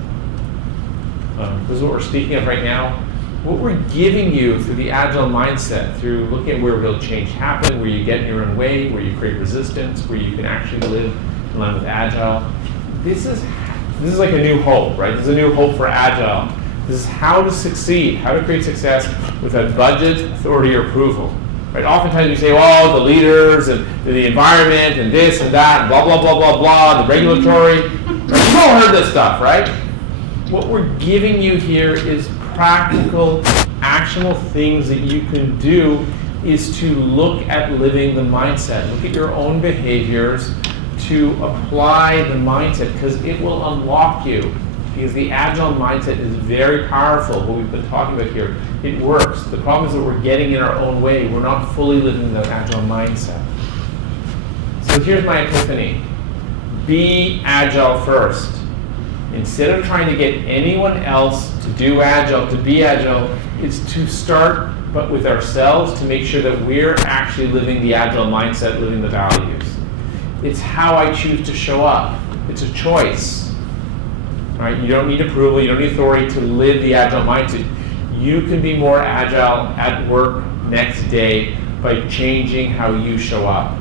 This is what we're speaking of right now. What we're giving you through the Agile mindset, through looking at where real change happens, where you get in your own way, where you create resistance, where you can actually live in line with Agile. This is like a new hope, right? This is a new hope for Agile. This is how to succeed, how to create success without budget, authority, or approval. Right? Oftentimes we say, well, the leaders and the environment and this and that, and blah, blah, blah, blah, blah, the regulatory. Right? You've all heard this stuff, right? What we're giving you here is practical, actionable things that you can do, is to look at living the mindset. Look at your own behaviors to apply the mindset, because it will unlock you. Because the Agile mindset is very powerful, what we've been talking about here. It works. The problem is that we're getting in our own way. We're not fully living the Agile mindset. So here's my epiphany. Be Agile first. Instead of trying to get anyone else to do Agile, to be Agile, is to start but with ourselves to make sure that we're actually living the Agile mindset, living the values. It's how I choose to show up. It's a choice. Right? You don't need approval, you don't need authority to live the Agile mindset. You can be more agile at work next day by changing how you show up.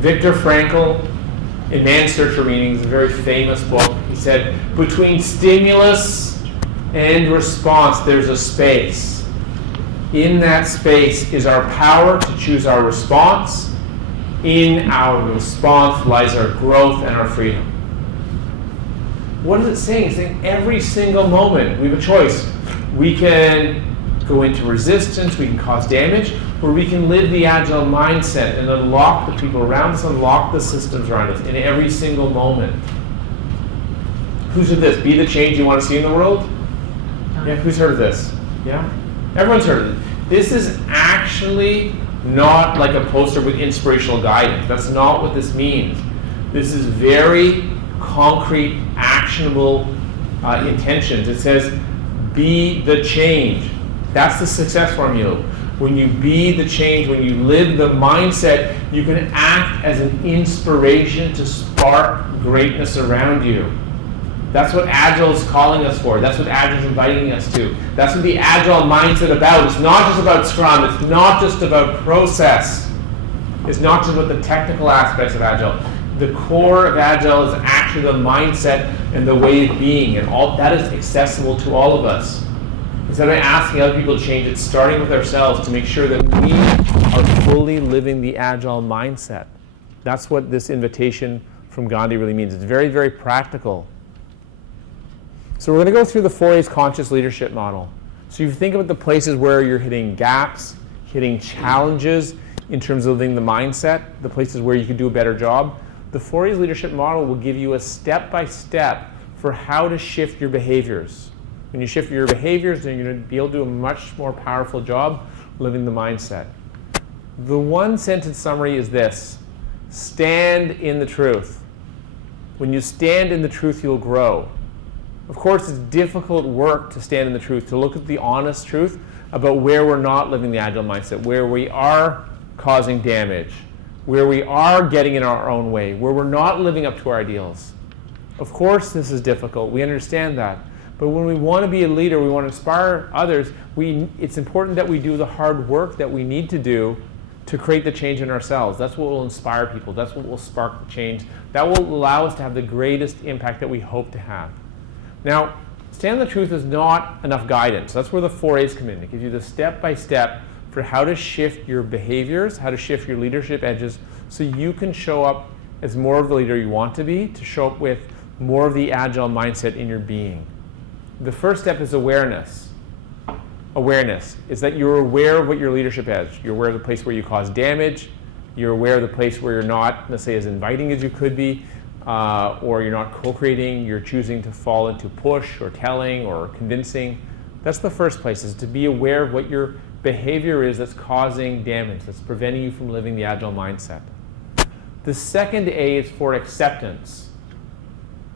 Viktor Frankl, in Man's Search for Meaning, is a very famous book. He said, between stimulus and response, there's a space. In that space is our power to choose our response. In our response lies our growth and our freedom. What is it saying? It's saying every single moment we have a choice. We can go into resistance, we can cause damage, or we can live the agile mindset and unlock the people around us, unlock the systems around us in every single moment. Who's heard this? Be the change you want to see in the world? Yeah, who's heard of this? Yeah? Everyone's heard of it. This is actually not like a poster with inspirational guidance. That's not what this means. This is very concrete, actionable intentions. It says, be the change. That's the success formula. When you be the change, when you live the mindset, you can act as an inspiration to spark greatness around you. That's what Agile is calling us for. That's what Agile is inviting us to. That's what the Agile mindset is about. It's not just about Scrum. It's not just about process. It's not just about the technical aspects of Agile. The core of Agile is actually the mindset and the way of being, and all that is accessible to all of us. Instead of asking other people to change, it's starting with ourselves to make sure that we are fully living the Agile mindset. That's what this invitation from Gandhi really means. It's very, very practical. So we're going to go through the 4 A's conscious leadership model. So you think about the places where you're hitting gaps, hitting challenges in terms of living the mindset, the places where you can do a better job. The 4 A's leadership model will give you a step-by-step for how to shift your behaviors. When you shift your behaviors, then you're going to be able to do a much more powerful job living the mindset. The one-sentence summary is this: stand in the truth. When you stand in the truth, you'll grow. Of course, it's difficult work to stand in the truth, to look at the honest truth about where we're not living the Agile mindset, where we are causing damage, where we are getting in our own way, where we're not living up to our ideals. Of course, this is difficult. We understand that. But when we want to be a leader, we want to inspire others, it's important that we do the hard work that we need to do to create the change in ourselves. That's what will inspire people. That's what will spark the change. That will allow us to have the greatest impact that we hope to have. Now, stand in the truth is not enough guidance. That's where the 4 A's come in. It gives you the step-by-step for how to shift your behaviors, how to shift your leadership edges, so you can show up as more of the leader you want to be, to show up with more of the Agile mindset in your being. The first step is awareness. Awareness is that you're aware of what your leadership is. You're aware of the place where you cause damage. You're aware of the place where you're not, let's say, as inviting as you could be, or you're not co-creating. You're choosing to fall into push or telling or convincing. That's the first place, is to be aware of what your behavior is that's causing damage, that's preventing you from living the Agile mindset. The second A is for acceptance.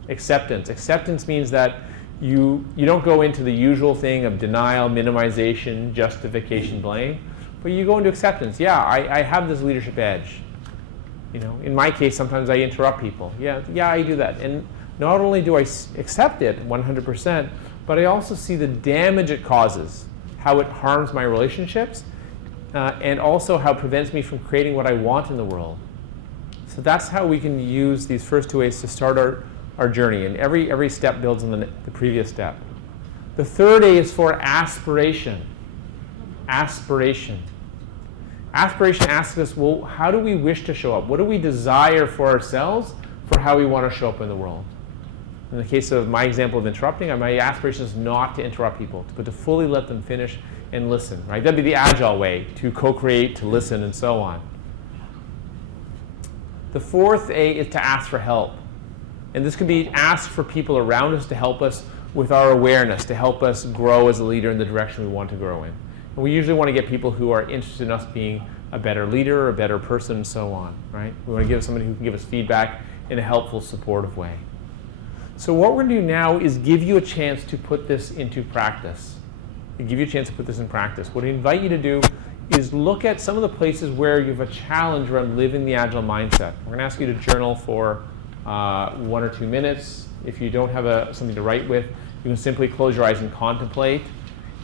Acceptance. Acceptance means that you don't go into the usual thing of denial, minimization, justification, blame, but you go into acceptance. Yeah, I have this leadership edge. You know, in my case, sometimes I interrupt people. Yeah, I do that. And not only do I accept it 100%, but I also see the damage it causes, how it harms my relationships, and also how it prevents me from creating what I want in the world. So that's how we can use these first 2 A's to start our journey, and every step builds on the previous step. The third A is for aspiration. Aspiration. Aspiration asks us, well, how do we wish to show up? What do we desire for ourselves for how we want to show up in the world? In the case of my example of interrupting, my aspiration is not to interrupt people, but to fully let them finish and listen, right? That'd be the Agile way, to co-create, to listen, and so on. The fourth A is to ask for help. And this could be asked for people around us to help us with our awareness, to help us grow as a leader in the direction we want to grow in. And we usually want to get people who are interested in us being a better leader, a better person, and so on, right? We want to give somebody who can give us feedback in a helpful, supportive way. So what we're going to do now is give you a chance to put this into practice. Give you a chance to put this in practice. What I invite you to do is look at some of the places where you have a challenge around living the Agile mindset. We're going to ask you to journal for 1 or 2 minutes. If you don't have something to write with, you can simply close your eyes and contemplate.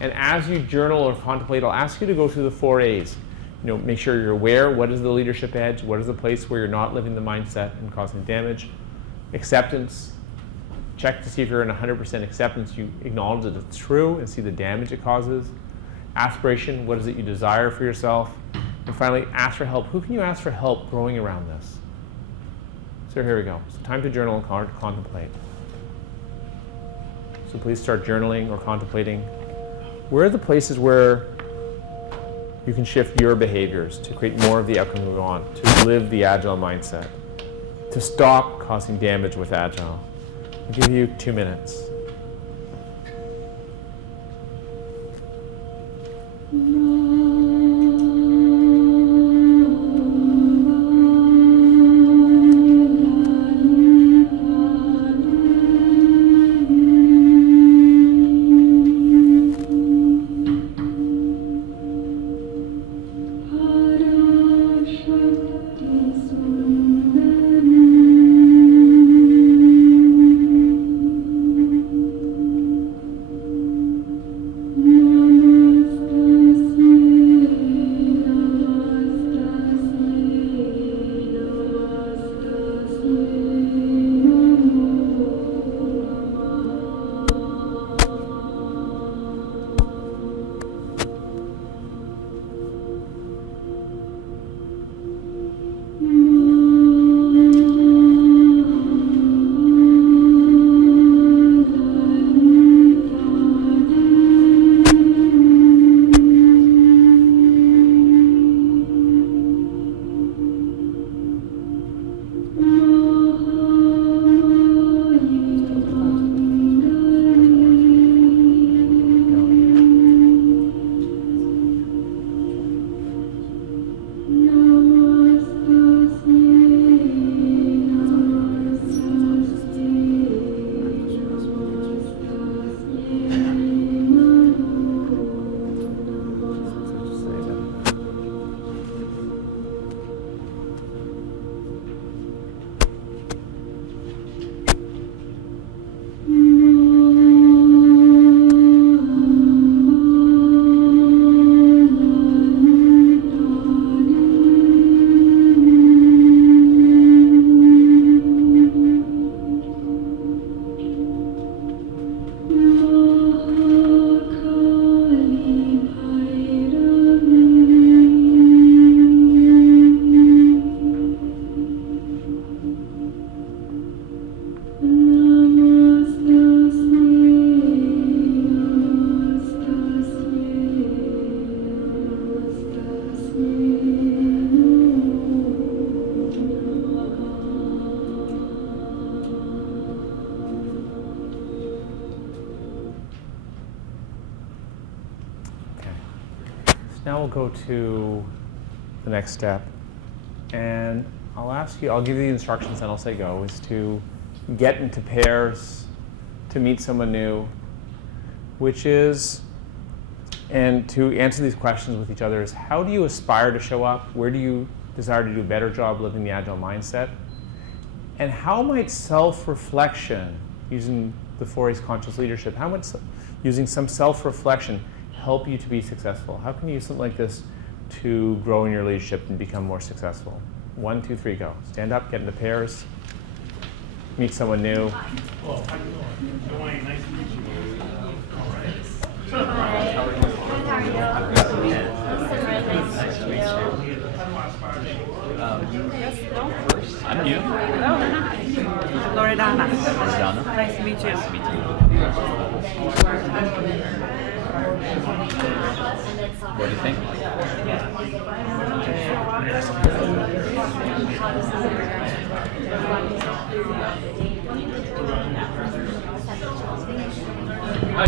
And as you journal or contemplate, I'll ask you to go through the 4 A's. Make sure you're aware, what is the leadership edge? What is the place where you're not living the mindset and causing damage? Acceptance. Check to see if you're in 100% acceptance. You acknowledge that it's true and see the damage it causes. Aspiration, what is it you desire for yourself? And finally, ask for help. Who can you ask for help growing around this? So here we go. So time to journal and contemplate. So please start journaling or contemplating. Where are the places where you can shift your behaviors to create more of the outcome you want, to live the Agile mindset, to stop causing damage with Agile? I'll give you 2 minutes. Now we'll go to the next step, and I'll give you the instructions and I'll say go, is to get into pairs, to meet someone new, and to answer these questions with each other is, how do you aspire to show up? Where do you desire to do a better job living the Agile mindset? And how might self-reflection, using the 4 A's conscious leadership, how might using some self-reflection help you to be successful? How can you use something like this to grow in your leadership and become more successful? 1, 2, 3, go. Stand up, get into pairs, meet someone new. Well, how you doing? Doing nice to meet you. All right. Hi. How are you? Nice to meet you. I'm you. Loredana. Loredana. Nice to meet you. Nice to meet you. What do you think? Hi.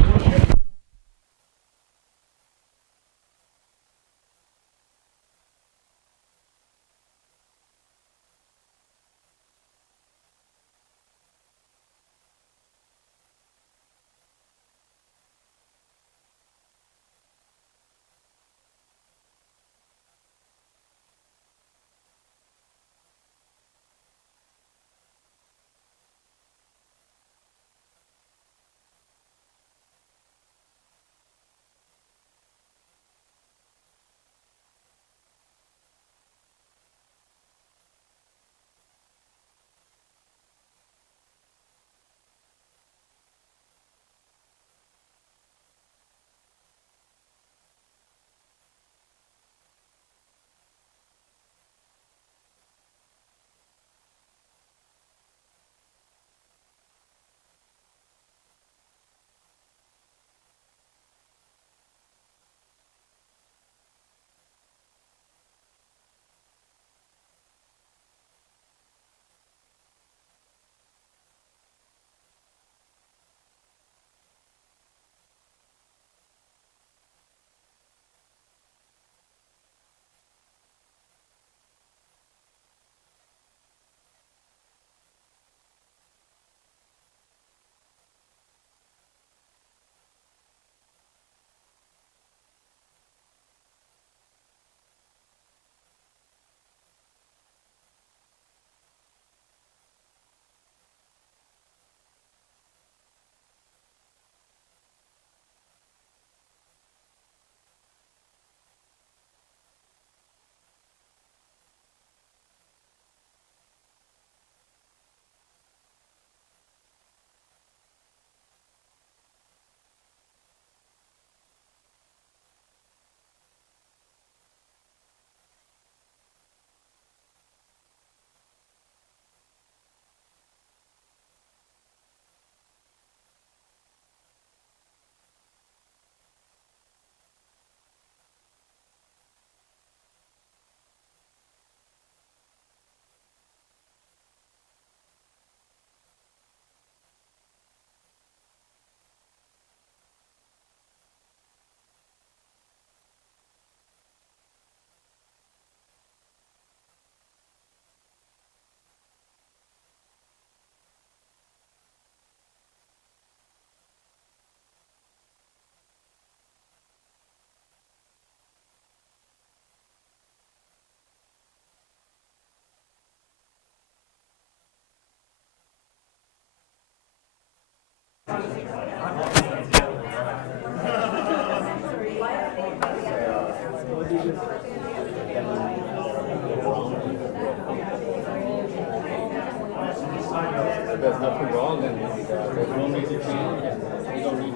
there's nothing wrong and there's no major change and we don't need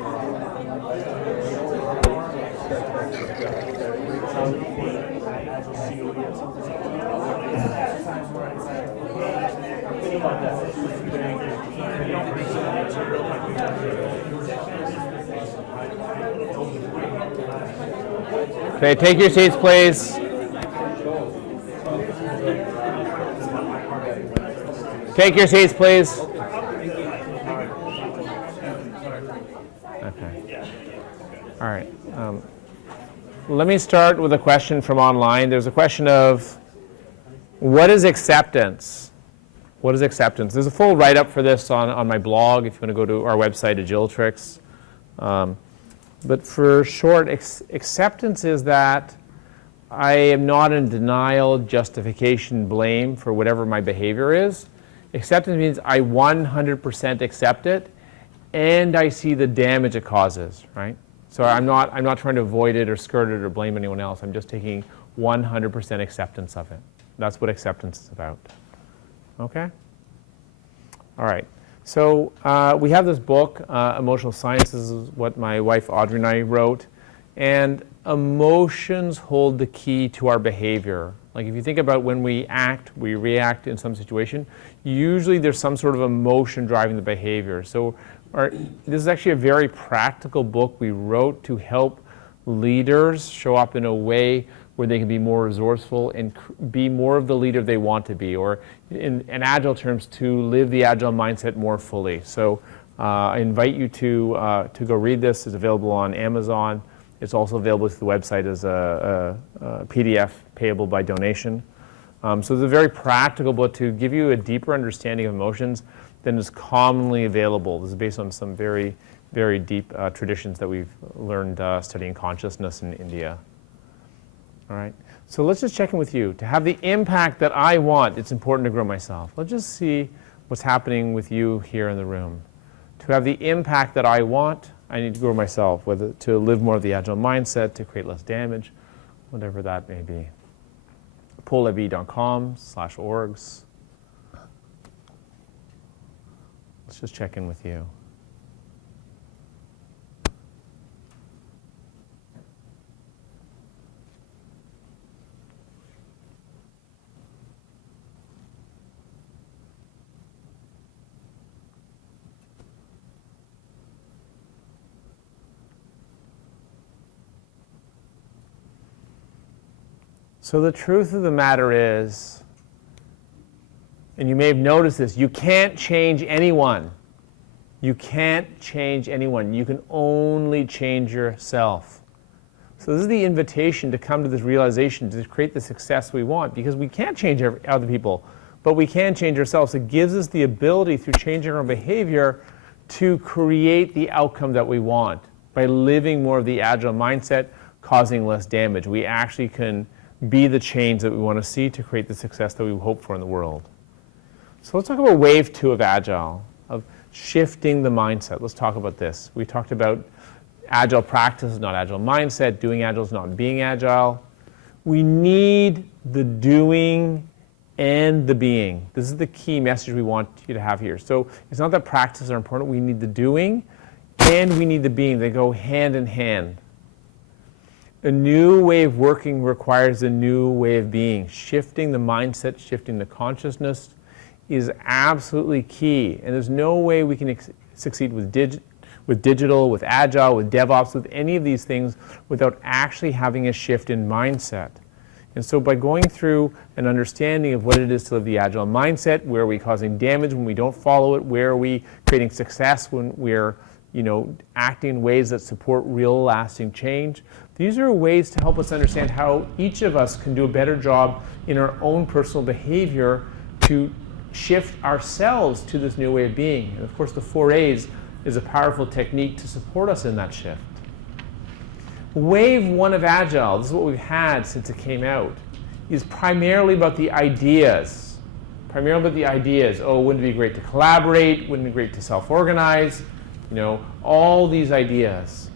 Okay, take your seats, please. Take your seats, please. Okay. All right. Let me start with a question from online. There's a question of, what is acceptance? What is acceptance? There's a full write-up for this on my blog if you want to go to our website, Agiltrix. But for short, acceptance is that I am not in denial, justification, blame for whatever my behavior is. Acceptance means I 100% accept it, and I see the damage it causes, right? So I'm not trying to avoid it or skirt it or blame anyone else. I'm just taking 100% acceptance of it. That's what acceptance is about. Okay? All right. So we have this book, Emotional Science. This is what my wife Audrey and I wrote. And emotions hold the key to our behavior. Like if you think about when we act, we react in some situation, usually there's some sort of emotion driving the behavior. So this is actually a very practical book we wrote to help leaders show up in a way where they can be more resourceful and be more of the leader they want to be, or in Agile terms, to live the Agile mindset more fully. So I invite you to go read this. It's available on Amazon. It's also available through the website as a PDF payable by donation. So it's a very practical book to give you a deeper understanding of emotions than is commonly available. This is based on some very, very deep traditions that we've learned studying consciousness in India. All right, so let's just check in with you. To have the impact that I want, it's important to grow myself. Let's just see what's happening with you here in the room. To have the impact that I want, I need to grow myself, whether to live more of the Agile mindset, to create less damage, whatever that may be. paullevy.com/orgs. Let's just check in with you. So the truth of the matter is, and you may have noticed this, you can't change anyone. You can't change anyone. You can only change yourself. So this is the invitation to come to this realization to create the success we want, because we can't change other people, but we can change ourselves. It gives us the ability through changing our behavior to create the outcome that we want. By living more of the Agile mindset, causing less damage, we actually can be the change that we want to see to create the success that we hope for in the world. So let's talk about wave 2 of Agile, of shifting the mindset. Let's talk about this. We talked about Agile practice is not Agile mindset, doing Agile is not being Agile. We need the doing and the being. This is the key message we want you to have here. So it's not that practices are important. We need the doing and we need the being. They go hand in hand. A new way of working requires a new way of being. Shifting the mindset, shifting the consciousness is absolutely key. And there's no way we can succeed with digital, with Agile, with DevOps, with any of these things without actually having a shift in mindset. And so by going through an understanding of what it is to live the Agile mindset, where are we causing damage when we don't follow it, where are we creating success when we're acting in ways that support real lasting change. These are ways to help us understand how each of us can do a better job in our own personal behavior to shift ourselves to this new way of being. And of course, the 4 A's is a powerful technique to support us in that shift. Wave 1 of Agile, this is what we've had since it came out, is primarily about the ideas. Primarily about the ideas. Oh, wouldn't it be great to collaborate? Wouldn't it be great to self-organize? All these ideas.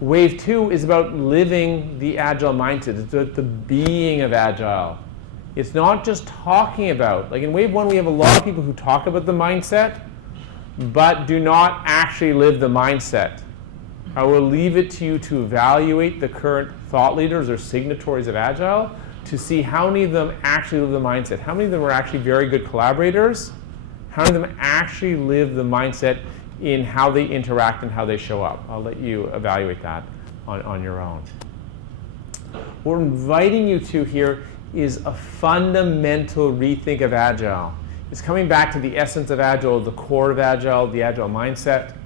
Wave 2 is about living the Agile mindset. It's about the being of Agile. It's not just talking about. Like in wave one, we have a lot of people who talk about the mindset, but do not actually live the mindset. I will leave it to you to evaluate the current thought leaders or signatories of Agile to see how many of them actually live the mindset. How many of them are actually very good collaborators? How many of them actually live the mindset in how they interact and how they show up? I'll let you evaluate that on your own. What we're inviting you to here is a fundamental rethink of Agile. It's coming back to the essence of Agile, the core of Agile, the Agile mindset.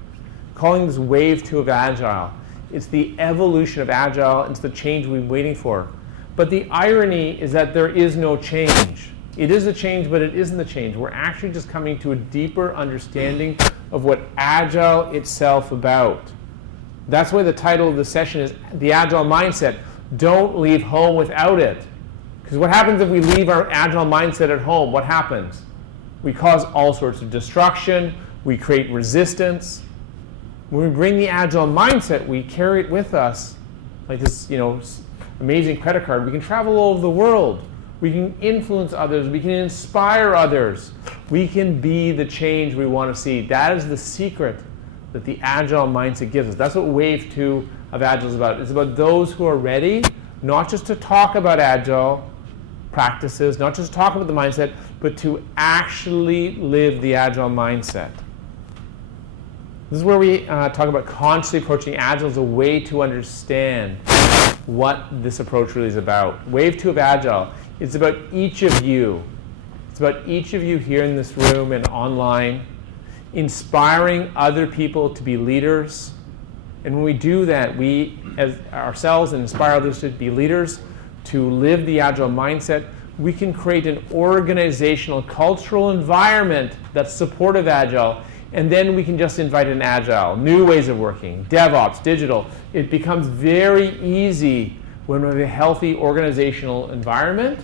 Calling this wave 2 of Agile. It's the evolution of Agile, it's the change we've been waiting for. But the irony is that there is no change. It is a change, but it isn't the change. We're actually just coming to a deeper understanding of what Agile itself about. That's why the title of the session is The Agile Mindset. Don't leave home without it. Because what happens if we leave our Agile mindset at home? What happens? We cause all sorts of destruction. We create resistance. When we bring the Agile mindset, we carry it with us like this, amazing credit card. We can travel all over the world. We can influence others. We can inspire others. We can be the change we want to see. That is the secret that the Agile mindset gives us. That's what Wave 2 of Agile is about. It's about those who are ready, not just to talk about Agile practices, not just to talk about the mindset, but to actually live the Agile mindset. This is where we talk about consciously approaching Agile as a way to understand what this approach really is about. Wave 2 of Agile, it's about each of you. It's about each of you here in this room and online, inspiring other people to be leaders. And when we do that, we as ourselves and inspire others to be leaders, to live the Agile mindset, we can create an organizational, cultural environment that's supportive of Agile. And then we can just invite in Agile, new ways of working, DevOps, digital. It becomes very easy when we have a healthy organizational environment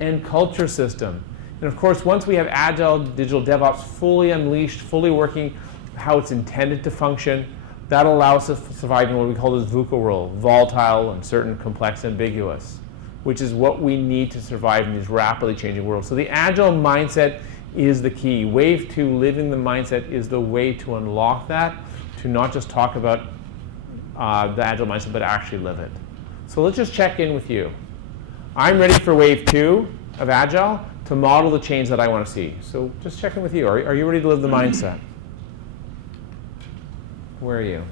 and culture system. And of course, once we have Agile, digital, DevOps fully unleashed, fully working how it's intended to function, that allows us to survive in what we call this VUCA world, volatile, uncertain, complex, ambiguous, which is what we need to survive in these rapidly changing worlds. So the Agile mindset is the key. Wave 2, living the mindset, is the way to unlock that, to not just talk about the Agile mindset, but actually live it. So let's just check in with you. I'm ready for Wave 2 of Agile to model the change that I want to see. So just check in with you. Are you ready to live the mindset? Where are you?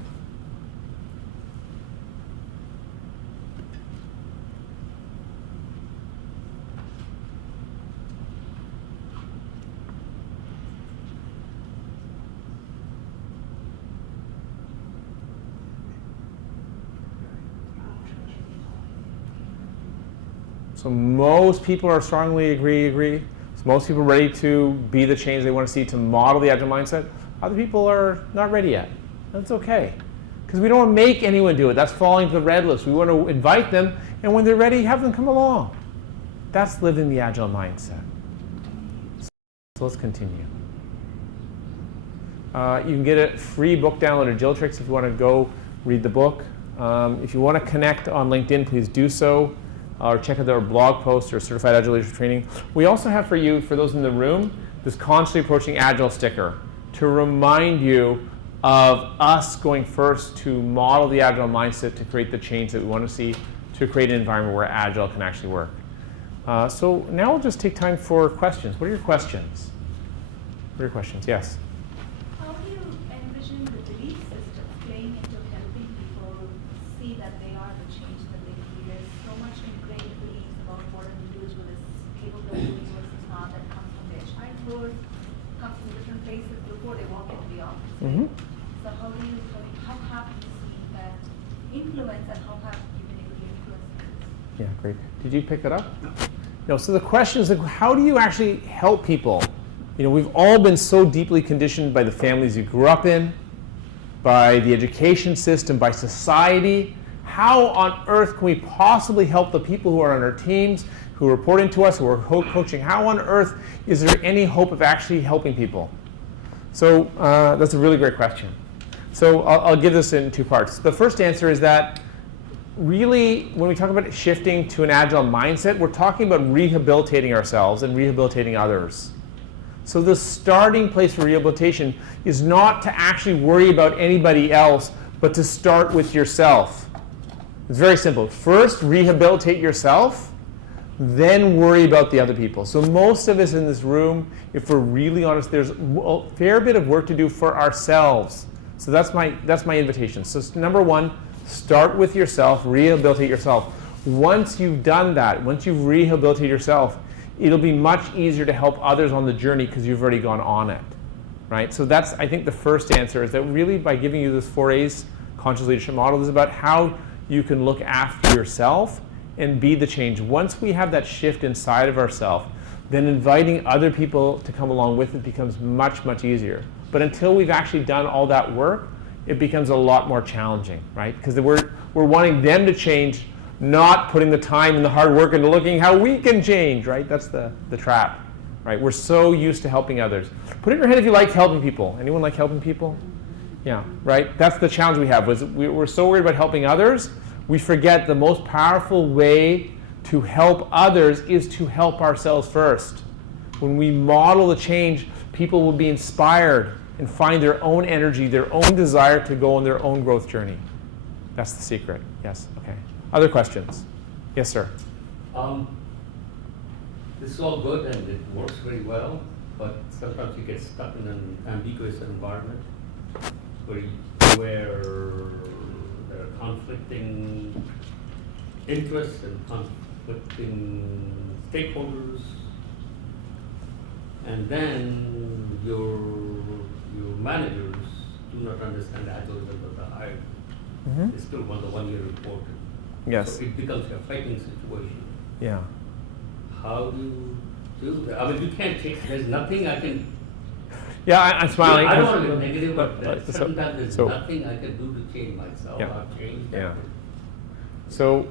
So most people are strongly agree. So most people are ready to be the change they want to see, to model the Agile mindset. Other people are not ready yet. That's okay. Because we don't want to make anyone do it. That's falling to the red list. We want to invite them, and when they're ready, have them come along. That's living the Agile mindset. So let's continue. You can get a free book download, Agile Tricks, if you want to go read the book. If you want to connect on LinkedIn, please do so. Or check out our blog post or Certified Agile Leadership Training. We also have for you, for those in the room, this Constantly Approaching Agile sticker to remind you of us going first to model the Agile mindset, to create the change that we want to see, to create an environment where Agile can actually work. So now we'll just take time for questions. What are your questions? What are your questions? Yes? How do you envision the belief system playing into helping people see that they are the change that they need? There's so much ingrained beliefs about what an individual is capable of doing versus not, that comes from their childhood, comes from different places before they walk into the office. Mm-hmm. So how have you seen that influence, and how have you been able to influence it? Yeah, great. Did you pick that up? No. So the question is, like, how do you actually help people? We've all been so deeply conditioned by the families you grew up in, by the education system, by society. How on earth can we possibly help the people who are on our teams, who are reporting to us, who are coaching? How on earth is there any hope of actually helping people? So that's a really great question. So I'll give this in two parts. The first answer is that really, when we talk about shifting to an agile mindset, we're talking about rehabilitating ourselves and rehabilitating others. So the starting place for rehabilitation is not to actually worry about anybody else, but to start with yourself. It's very simple. First, rehabilitate yourself, then worry about the other people. So most of us in this room, if we're really honest, there's a fair bit of work to do for ourselves. So that's my invitation. So number one, start with yourself, rehabilitate yourself. Once you've done that, once you've rehabilitated yourself, it'll be much easier to help others on the journey because you've already gone on it, right? So that's, I think, the first answer is that really by giving you this 4A's conscious leadership model is about how you can look after yourself and be the change. Once we have that shift inside of ourselves, then inviting other people to come along with it becomes much, much easier. But until we've actually done all that work, it becomes a lot more challenging, right? Because we're wanting them to change, not putting the time and the hard work into looking how we can change, right? That's the trap, right? We're so used to helping others. Put it in your head if you like helping people. Anyone like helping people? Yeah, right? That's the challenge we have. We're so worried about helping others, we forget the most powerful way to help others is to help ourselves first. When we model the change, people will be inspired and find their own energy, their own desire to go on their own growth journey. That's the secret. Yes, okay. Other questions? Yes, sir. This is all good and it works very well, but sometimes you get stuck in an ambiguous environment where there are conflicting interests and conflicting stakeholders, and then your managers do not understand agilism at the higher. Mm-hmm. They still want the one-year report. Yes. So it becomes a fighting situation. Yeah. How do you do that? I mean, you can't change. There's nothing I can. Yeah, I'm smiling. I don't want to be negative, but so- sometimes there's so- nothing I can do to change myself. Yeah. I've changed. Yeah. So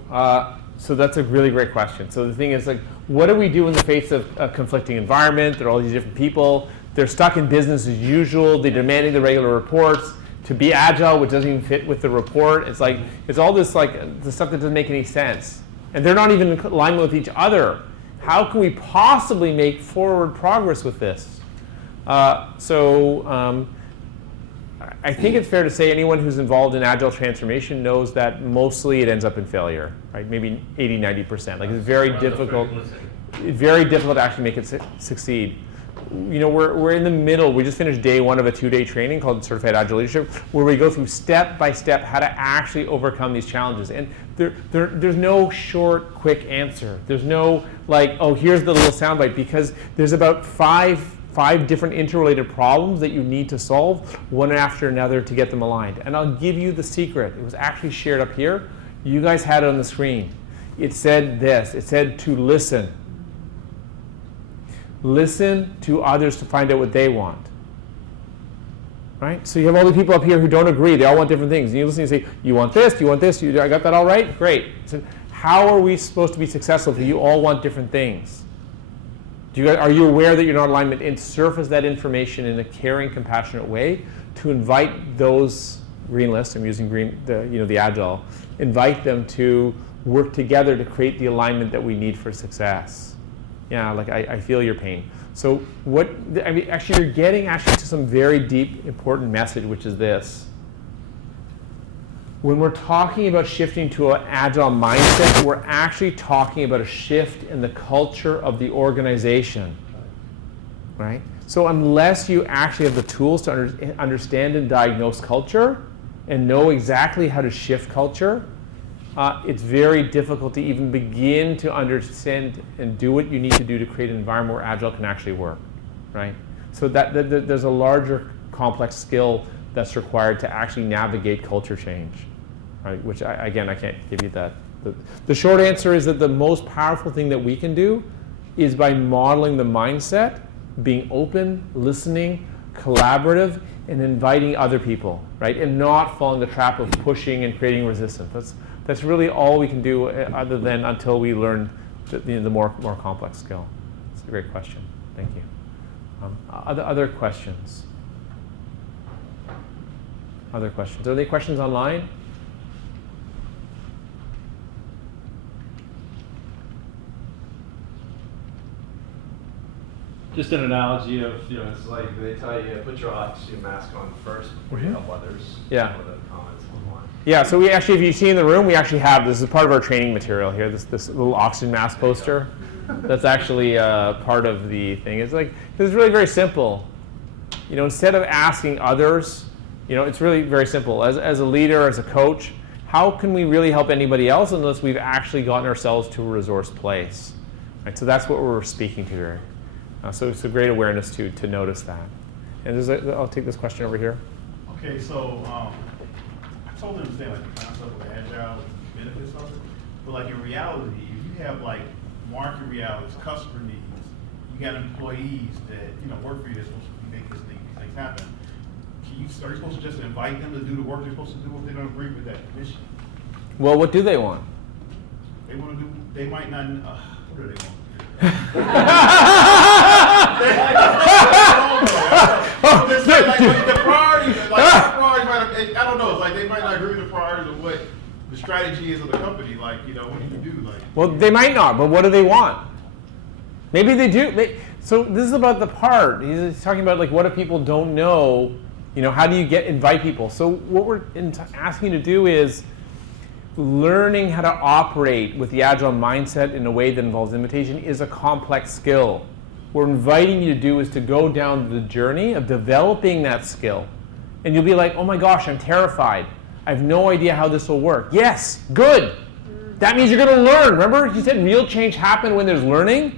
that's a really great question. So the thing is, like, what do we do in the face of a conflicting environment? There are all these different people. They're stuck in business as usual. They're demanding the regular reports. To be agile, which doesn't even fit with the report. It's like, it's all this, like, the stuff that doesn't make any sense. And they're not even in alignment with each other. How can we possibly make forward progress with this? I think it's fair to say anyone who's involved in agile transformation knows that mostly it ends up in failure, right? Maybe 80, 90%. Like, it's very difficult. It's very difficult to actually make it succeed. You know, we're in the middle. We just finished day one of a 2-day training called Certified Agile Leadership, where we go through step by step how to actually overcome these challenges. And there's no short, quick answer. There's no, like, oh, here's the little soundbite, because there's about five different interrelated problems that you need to solve one after another to get them aligned. And I'll give you the secret. It was actually shared up here. You guys had it on the screen. It said this. It said to listen. Listen to others to find out what they want. Right? So you have all the people up here who don't agree. They all want different things. And you listen and say, you want this, you want this, I got that all right? Great. So how are we supposed to be successful if you all want different things? Are you aware that you're not in alignment, and surface that information in a caring, compassionate way to invite those green lists, I'm using the Agile, invite them to work together to create the alignment that we need for success. Yeah, like I feel your pain. So actually you're getting to some very deep, important message, which is this. When we're talking about shifting to an agile mindset, we're actually talking about a shift in the culture of the organization, right? So unless you actually have the tools to understand and diagnose culture and know exactly how to shift culture, it's very difficult to even begin to understand and do what you need to do to create an environment where Agile can actually work, right? So that there's a larger complex skill that's required to actually navigate culture change, right? Which I can't give you that. The short answer is that the most powerful thing that we can do is by modeling the mindset, being open, listening, collaborative, and inviting other people, right? And not falling the trap of pushing and creating resistance. That's really all we can do, other than until we learn the more complex skill. It's a great question. Thank you. Other questions? Other questions? Are there any questions online? Just an analogy of, It's like they tell you put your oxygen mask on first before you help others. Yeah. One of the comments online. Yeah, so we actually, if you see in the room, we actually have, this is part of our training material here, this little oxygen mask poster. That's actually part of the thing. It's really very simple. Instead of asking others, it's really very simple. As a leader, as a coach, how can we really help anybody else unless we've actually gotten ourselves to a resource place? Right, so that's what we're speaking to here. So it's a great awareness to notice that. And I'll take this question over here. Okay, so I totally understand like the concept of agile benefits of it, but like in reality, if you have like market realities, customer needs, you got employees that work for you that's supposed to make these things happen. Are you supposed to just invite them to do the work they're supposed to do if they don't agree with that mission? Well, what do they want? They want to do. They might not. What do they want? The priorities, I don't know. It's like they might not agree with the priorities of what the strategy is of the company. Like, what do you do? Like, well, they might not, but what do they want? Maybe they do. So this is about the part. He's talking about like what if people don't know? How do you invite people? So what we're asking you to do is learning how to operate with the Agile mindset in a way that involves invitation is a complex skill. What we're inviting you to do is to go down the journey of developing that skill. And you'll be like, oh my gosh, I'm terrified. I have no idea how this will work. Yes, good. That means you're going to learn. Remember, you said real change happens when there's learning?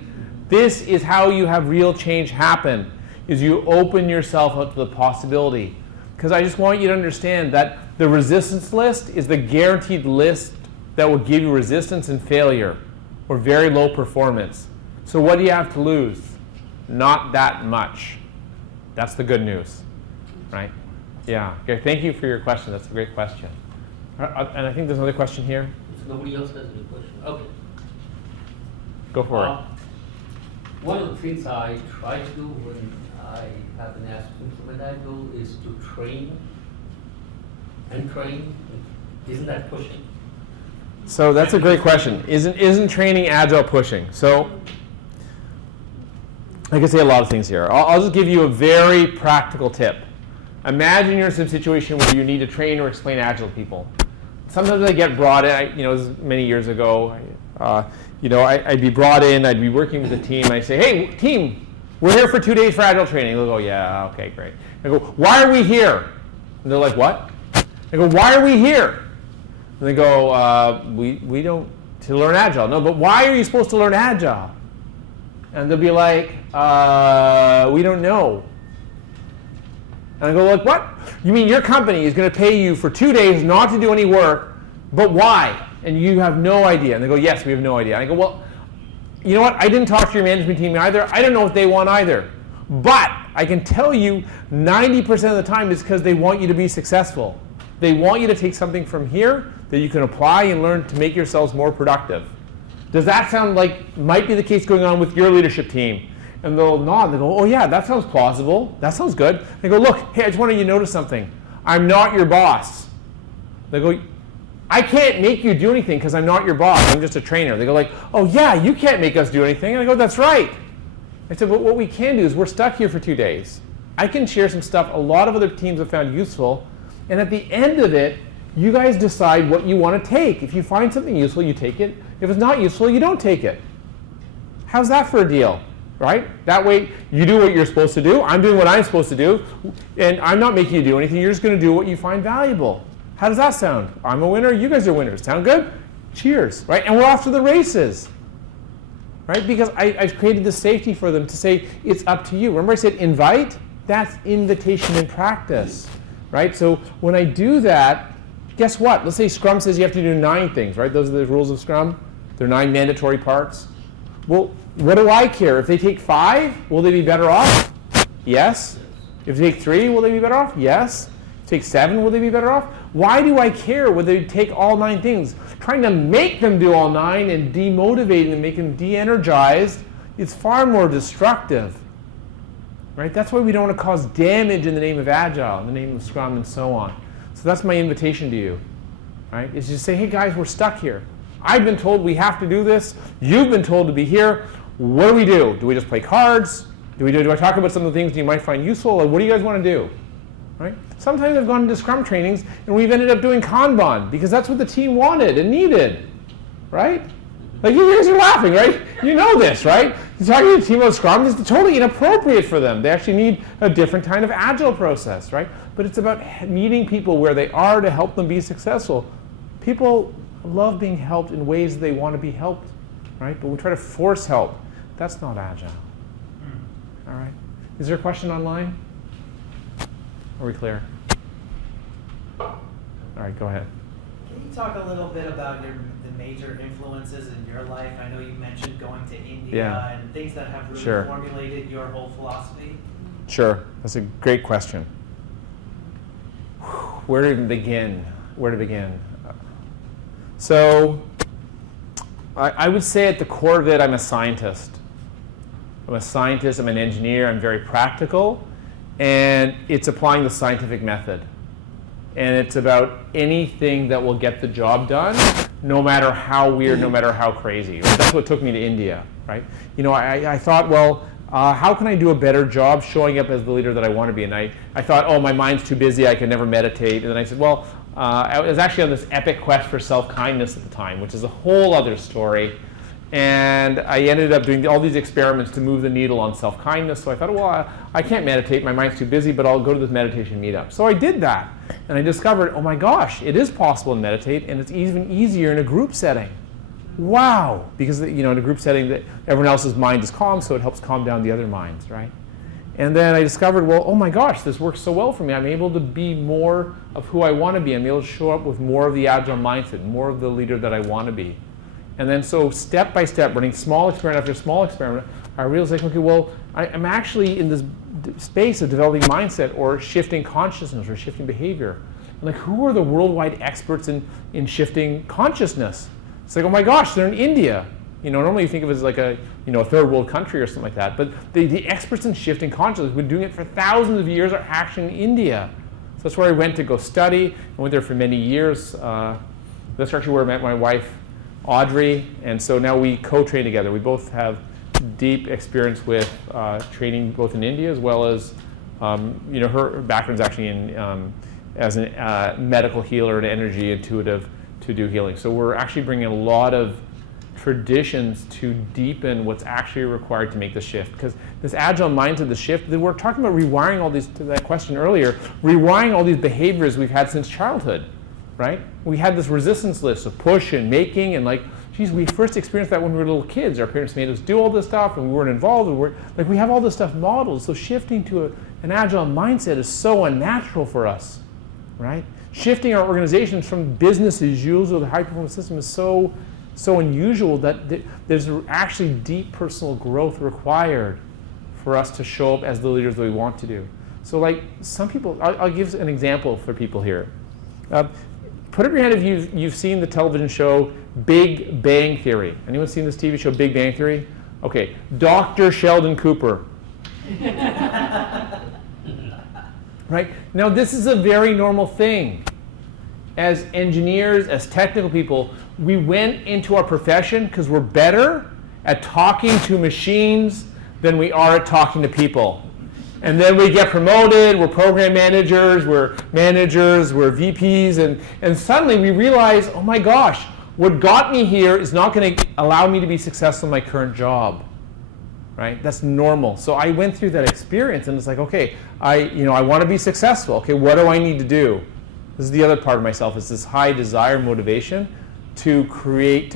This is how you have real change happen, is you open yourself up to the possibility. Because I just want you to understand that the resistance list is the guaranteed list that will give you resistance and failure or very low performance. So what do you have to lose? Not that much. That's the good news, right? Yeah. Okay. Thank you for your question. That's a great question. And I think there's another question here. If nobody else has any question, okay. Go for it. One of the things I try to do when I have an asked to implement Agile is to train and train. Isn't that pushing? So that's a great question. Isn't training Agile pushing? So I can say a lot of things here. I'll just give you a very practical tip. Imagine you're in some situation where you need to train or explain Agile to people. Sometimes I get brought in, this is many years ago, I'd be brought in, I'd be working with a team, and I'd say, hey, team, we're here for 2 days for Agile training. They'll go, yeah, okay, great. I go, why are we here? And they're like, what? I go, why are we here? And they go, we don't, to learn Agile. No, but why are you supposed to learn Agile? And they'll be like, we don't know. And I go, like, what? You mean your company is going to pay you for 2 days not to do any work, but why? And you have no idea. And they go, yes, we have no idea. And I go, well, you know what? I didn't talk to your management team either. I don't know what they want either. But I can tell you 90% of the time it's because they want you to be successful. They want you to take something from here that you can apply and learn to make yourselves more productive. Does that sound like might be the case going on with your leadership team? And they'll nod. They go, oh yeah, that sounds plausible. That sounds good. They go, look, hey, I just wanted you to notice something. I'm not your boss. They go, I can't make you do anything because I'm not your boss. I'm just a trainer. They go like, oh yeah, you can't make us do anything. And I go, that's right. I said, but what we can do is we're stuck here for 2 days. I can share some stuff a lot of other teams have found useful. And at the end of it, you guys decide what you want to take. If you find something useful, you take it. If it's not useful, you don't take it. How's that for a deal? Right? That way, you do what you're supposed to do. I'm doing what I'm supposed to do. And I'm not making you do anything. You're just going to do what you find valuable. How does that sound? I'm a winner. You guys are winners. Sound good? Cheers. Right? And we're off to the races. Right? Because I've created the safety for them to say, it's up to you. Remember I said invite? That's invitation in practice. Right? So when I do that, guess what? Let's say Scrum says you have to do 9 things. Right? Those are the rules of Scrum. They're 9 mandatory parts. Well, what do I care? If they take 5, will they be better off? Yes. If they take 3, will they be better off? Yes. If they take 7, will they be better off? Why do I care whether they take all 9 things? Trying to make them do all 9 and demotivating them, making them de-energized, is far more destructive. Right? That's why we don't want to cause damage in the name of Agile, in the name of Scrum, and so on. So that's my invitation to you. Right? Is just say, hey guys, we're stuck here. I've been told we have to do this. You've been told to be here. What do? Do we just play cards? Do I talk about some of the things you might find useful? Like, what do you guys want to do? Right? Sometimes I've gone into Scrum trainings and we've ended up doing Kanban because that's what the team wanted and needed, right? Like, you guys are laughing, right? You know this, right? You're talking to a team about Scrum is totally inappropriate for them. They actually need a different kind of Agile process, right? But it's about meeting people where they are to help them be successful. People love being helped in ways they want to be helped, right? But we try to force help. That's not Agile. All right. Is there a question online? Are we clear? All right, go ahead. Can you talk a little bit about the major influences in your life? I know you mentioned going to India and things that have really formulated your whole philosophy. Sure. That's a great question. Where to begin? So I would say at the core of it, I'm a scientist. I'm an engineer, I'm very practical, and it's applying the scientific method. And it's about anything that will get the job done, no matter how weird, no matter how crazy. That's what took me to India, right? You know, I thought, well, how can I do a better job showing up as the leader that I want to be? And I thought, oh, my mind's too busy, I can never meditate. And then I said, well, I was actually on this epic quest for self-kindness at the time, which is a whole other story. And I ended up doing all these experiments to move the needle on self-kindness. So I thought, well, I can't meditate, my mind's too busy, but I'll go to this meditation meetup. So I did that. And I discovered, oh my gosh, it is possible to meditate, and it's even easier in a group setting. Wow! Because, you know, in a group setting, everyone else's mind is calm, so it helps calm down the other minds, right? And then I discovered, well, oh my gosh, this works so well for me. I'm able to be more of who I want to be. I'm able to show up with more of the Agile mindset, more of the leader that I want to be. And then so step by step, running small experiment after small experiment, I realized, like, okay, well, I'm actually in this space of developing mindset or shifting consciousness or shifting behavior. And like, who are the worldwide experts in shifting consciousness? It's like, oh my gosh, they're in India. You know, normally you think of it as like a third world country or something like that. But the experts in shifting consciousness, who've been doing it for thousands of years, are actually in India. So that's where I went to go study. I went there for many years. That's actually where I met my wife, Audrey, and so now we co-train together. We both have deep experience with training both in India as well as, you know, her background's actually in as a medical healer and energy intuitive to do healing. So we're actually bringing a lot of traditions to deepen what's actually required to make the shift. Because this Agile mindset, the shift, we're talking about rewiring all these, to that question earlier, rewiring all these behaviors we've had since childhood. Right? We had this resistance list of push and making, and like, geez, we first experienced that when we were little kids. Our parents made us do all this stuff, and we weren't involved. We have all this stuff modeled. So shifting to an Agile mindset is so unnatural for us, right? Shifting our organizations from business as usual to the high-performance system is so unusual that there's actually deep personal growth required for us to show up as the leaders that we want to do. So, like, some people, I'll give an example for people here. Put up your hand if you've seen the television show Big Bang Theory. Anyone seen this TV show Big Bang Theory? Okay, Dr. Sheldon Cooper. Right? Now this is a very normal thing. As engineers, as technical people, we went into our profession because we're better at talking to machines than we are at talking to people. And then we get promoted, we're program managers, we're VPs, and suddenly we realize, oh my gosh, what got me here is not going to allow me to be successful in my current job, right? That's normal. So I went through that experience, and it's like, okay, I want to be successful. Okay, what do I need to do? This is the other part of myself, is this high desire, motivation to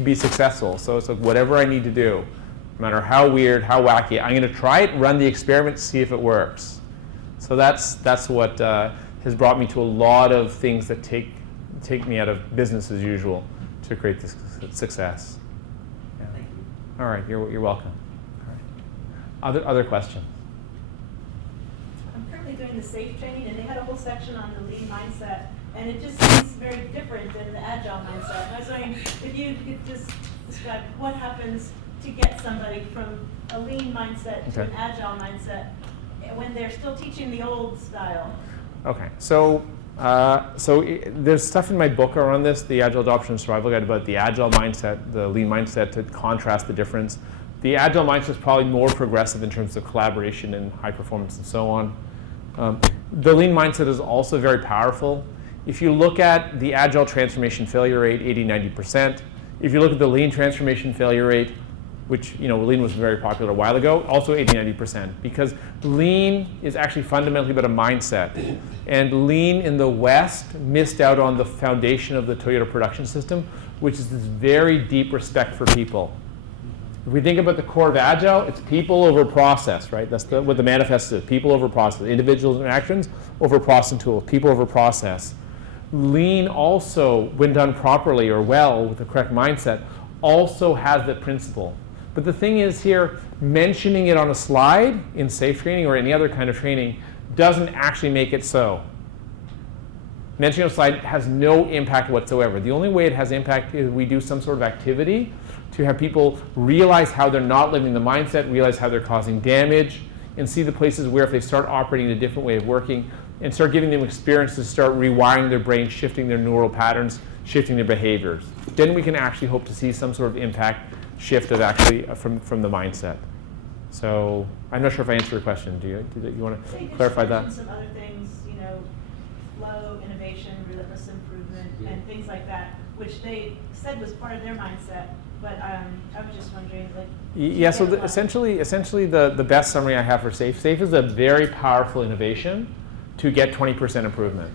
be successful. So it's like, whatever I need to do. No matter how weird, how wacky, I'm going to try it, run the experiment, see if it works. So that's what has brought me to a lot of things that take me out of business as usual to create this success. Yeah. Thank you. All right, you're welcome. All right. Other questions? I'm currently doing the SAFE training, and they had a whole section on the lean mindset, and it just seems very different than the Agile mindset. And I was wondering if you could just describe what happens to get somebody from a lean mindset to an Agile mindset when they're still teaching the old style. Okay, so there's stuff in my book around this, the Agile Adoption and Survival Guide, about the Agile mindset, the lean mindset, to contrast the difference. The Agile mindset is probably more progressive in terms of collaboration and high performance and so on. The Lean mindset is also very powerful. If you look at the Agile transformation failure rate, 80–90%. If you look at the Lean transformation failure rate, which, Lean was very popular a while ago, also 80–90%, because Lean is actually fundamentally about a mindset. And Lean in the West missed out on the foundation of the Toyota production system, which is this very deep respect for people. If we think about the core of Agile, it's people over process, right? That's what the manifest is, people over process. Individuals and actions over process and tools, people over process. Lean also, when done properly or well with the correct mindset, also has that principle. But the thing is here, mentioning it on a slide in safe training or any other kind of training doesn't actually make it so. Mentioning on a slide has no impact whatsoever. The only way it has impact is we do some sort of activity to have people realize how they're not living the mindset, realize how they're causing damage, and see the places where if they start operating in a different way of working and start giving them experience to start rewiring their brain, shifting their neural patterns, shifting their behaviors. Then we can actually hope to see some sort of impact shift of actually from the mindset. So I'm not sure if I answered your question. Do you want to clarify that? Some other things, flow, innovation, relentless improvement, and things like that, which they said was part of their mindset. But I was just wondering, yeah. So essentially, the best summary I have for SAFE. SAFE is a very powerful innovation to get 20% improvement.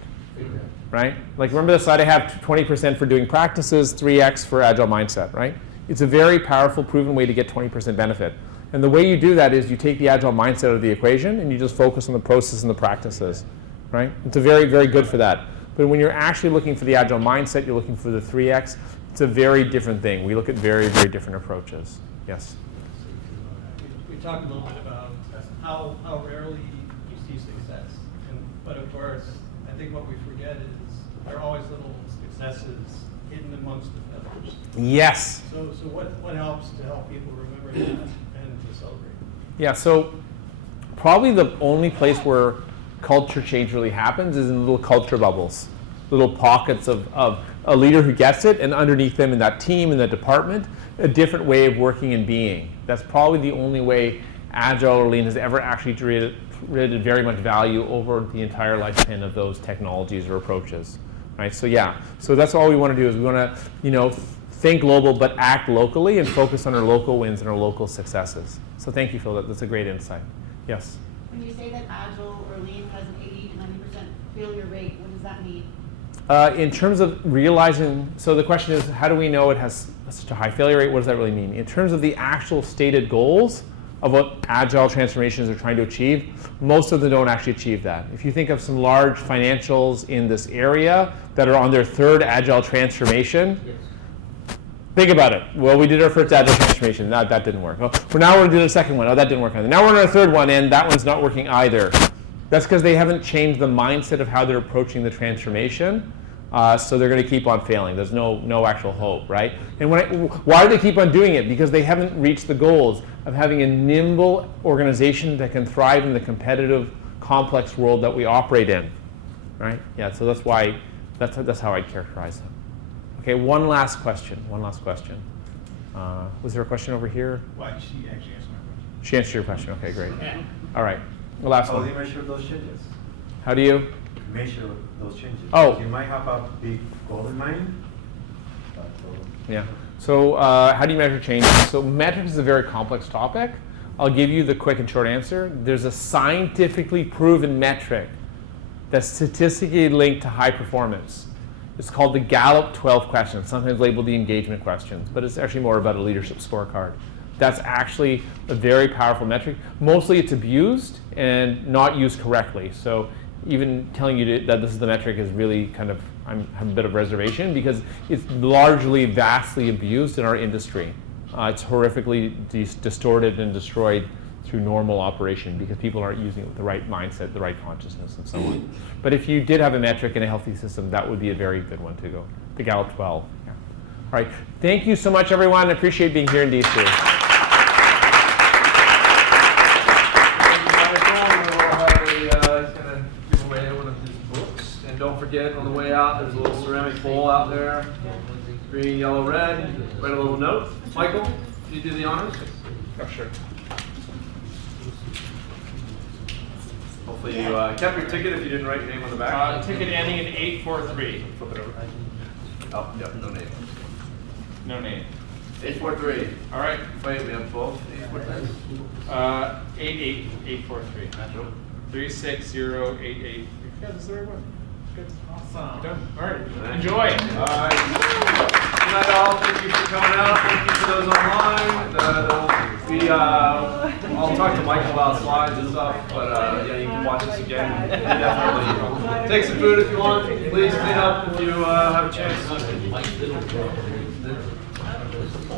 Right? Like remember the slide I have 20% for doing practices, 3x for Agile mindset. Right? It's a very powerful, proven way to get 20% benefit. And the way you do that is you take the Agile mindset out of the equation and you just focus on the process and the practices. Right? It's a very, very good for that. But when you're actually looking for the Agile mindset, you're looking for the 3x. It's a very different thing. We look at very, very different approaches. Yes? We talked a little bit about how rarely you see success. But of course, I think what we forget is there are always little successes hidden amongst the feathers. Yes. So what helps to help people remember that and to celebrate? Yeah, so probably the only place where culture change really happens is in little culture bubbles, little pockets of a leader who gets it, and underneath them in that team, in that department, a different way of working and being. That's probably the only way Agile or Lean has ever actually created very much value over the entire lifespan of those technologies or approaches. Right? So yeah, so that's all we want to do is we want to, think global but act locally and focus on our local wins and our local successes. So thank you, Phil. That's a great insight. Yes? When you say that Agile or Lean has an 80 to 90% failure rate, what does that mean? In terms of realizing, so the question is, how do we know it has such a high failure rate? What does that really mean? In terms of the actual stated goals of what Agile transformations are trying to achieve, most of them don't actually achieve that. If you think of some large financials in this area that are on their third Agile transformation, think about it. Well, we did our first Agile transformation. That didn't work. Oh, now we're going to do the second one. Oh, that didn't work either. Now we're on our third one, and that one's not working either. That's because they haven't changed the mindset of how they're approaching the transformation. So they're going to keep on failing. There's no actual hope, right? And why do they keep on doing it? Because they haven't reached the goals of having a nimble organization that can thrive in the competitive, complex world that we operate in, right? Yeah. So that's why. That's how I'd characterize them. Okay. One last question. Was there a question over here? Well, she actually answered my question. She answered your question. Okay. Great. All right. The last one. How do you measure those changes? How do you measure those changes? Oh. You might have a big goal in mind. Yeah. So how do you measure change? So metrics is a very complex topic. I'll give you the quick and short answer. There's a scientifically proven metric that's statistically linked to high performance. It's called the Gallup 12 questions, sometimes labeled the engagement questions, but it's actually more about a leadership scorecard. That's actually a very powerful metric. Mostly it's abused and not used correctly. So even telling you that this is the metric is really kind of, I have a bit of reservation because it's largely vastly abused in our industry. It's horrifically distorted and destroyed through normal operation because people aren't using it with the right mindset, the right consciousness, and so on. But if you did have a metric in a healthy system, that would be a very good one to go. The Gallup 12. Yeah. All right. Thank you so much, everyone. I appreciate being here in DC. Don't forget, on the way out, there's a little ceramic bowl out there. Green, yellow, red. Write a little note. Michael, can you do the honors? Oh, sure. Hopefully you kept your ticket if you didn't write your name on the back. Ticket ending in 843. Flip it over. Oh, yep, no name. No name. 843. All right. Wait, we have both. 843. 88843. 36088. You got this the right one. Good. Awesome. You're done. All right. Enjoy. All right. Good night, all. Thank you for coming out. Thank you for those online. I'll talk to Michael about slides and stuff, but yeah, you can watch this again. Definitely. Take some food if you want. Please clean up if you have a chance.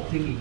Thinking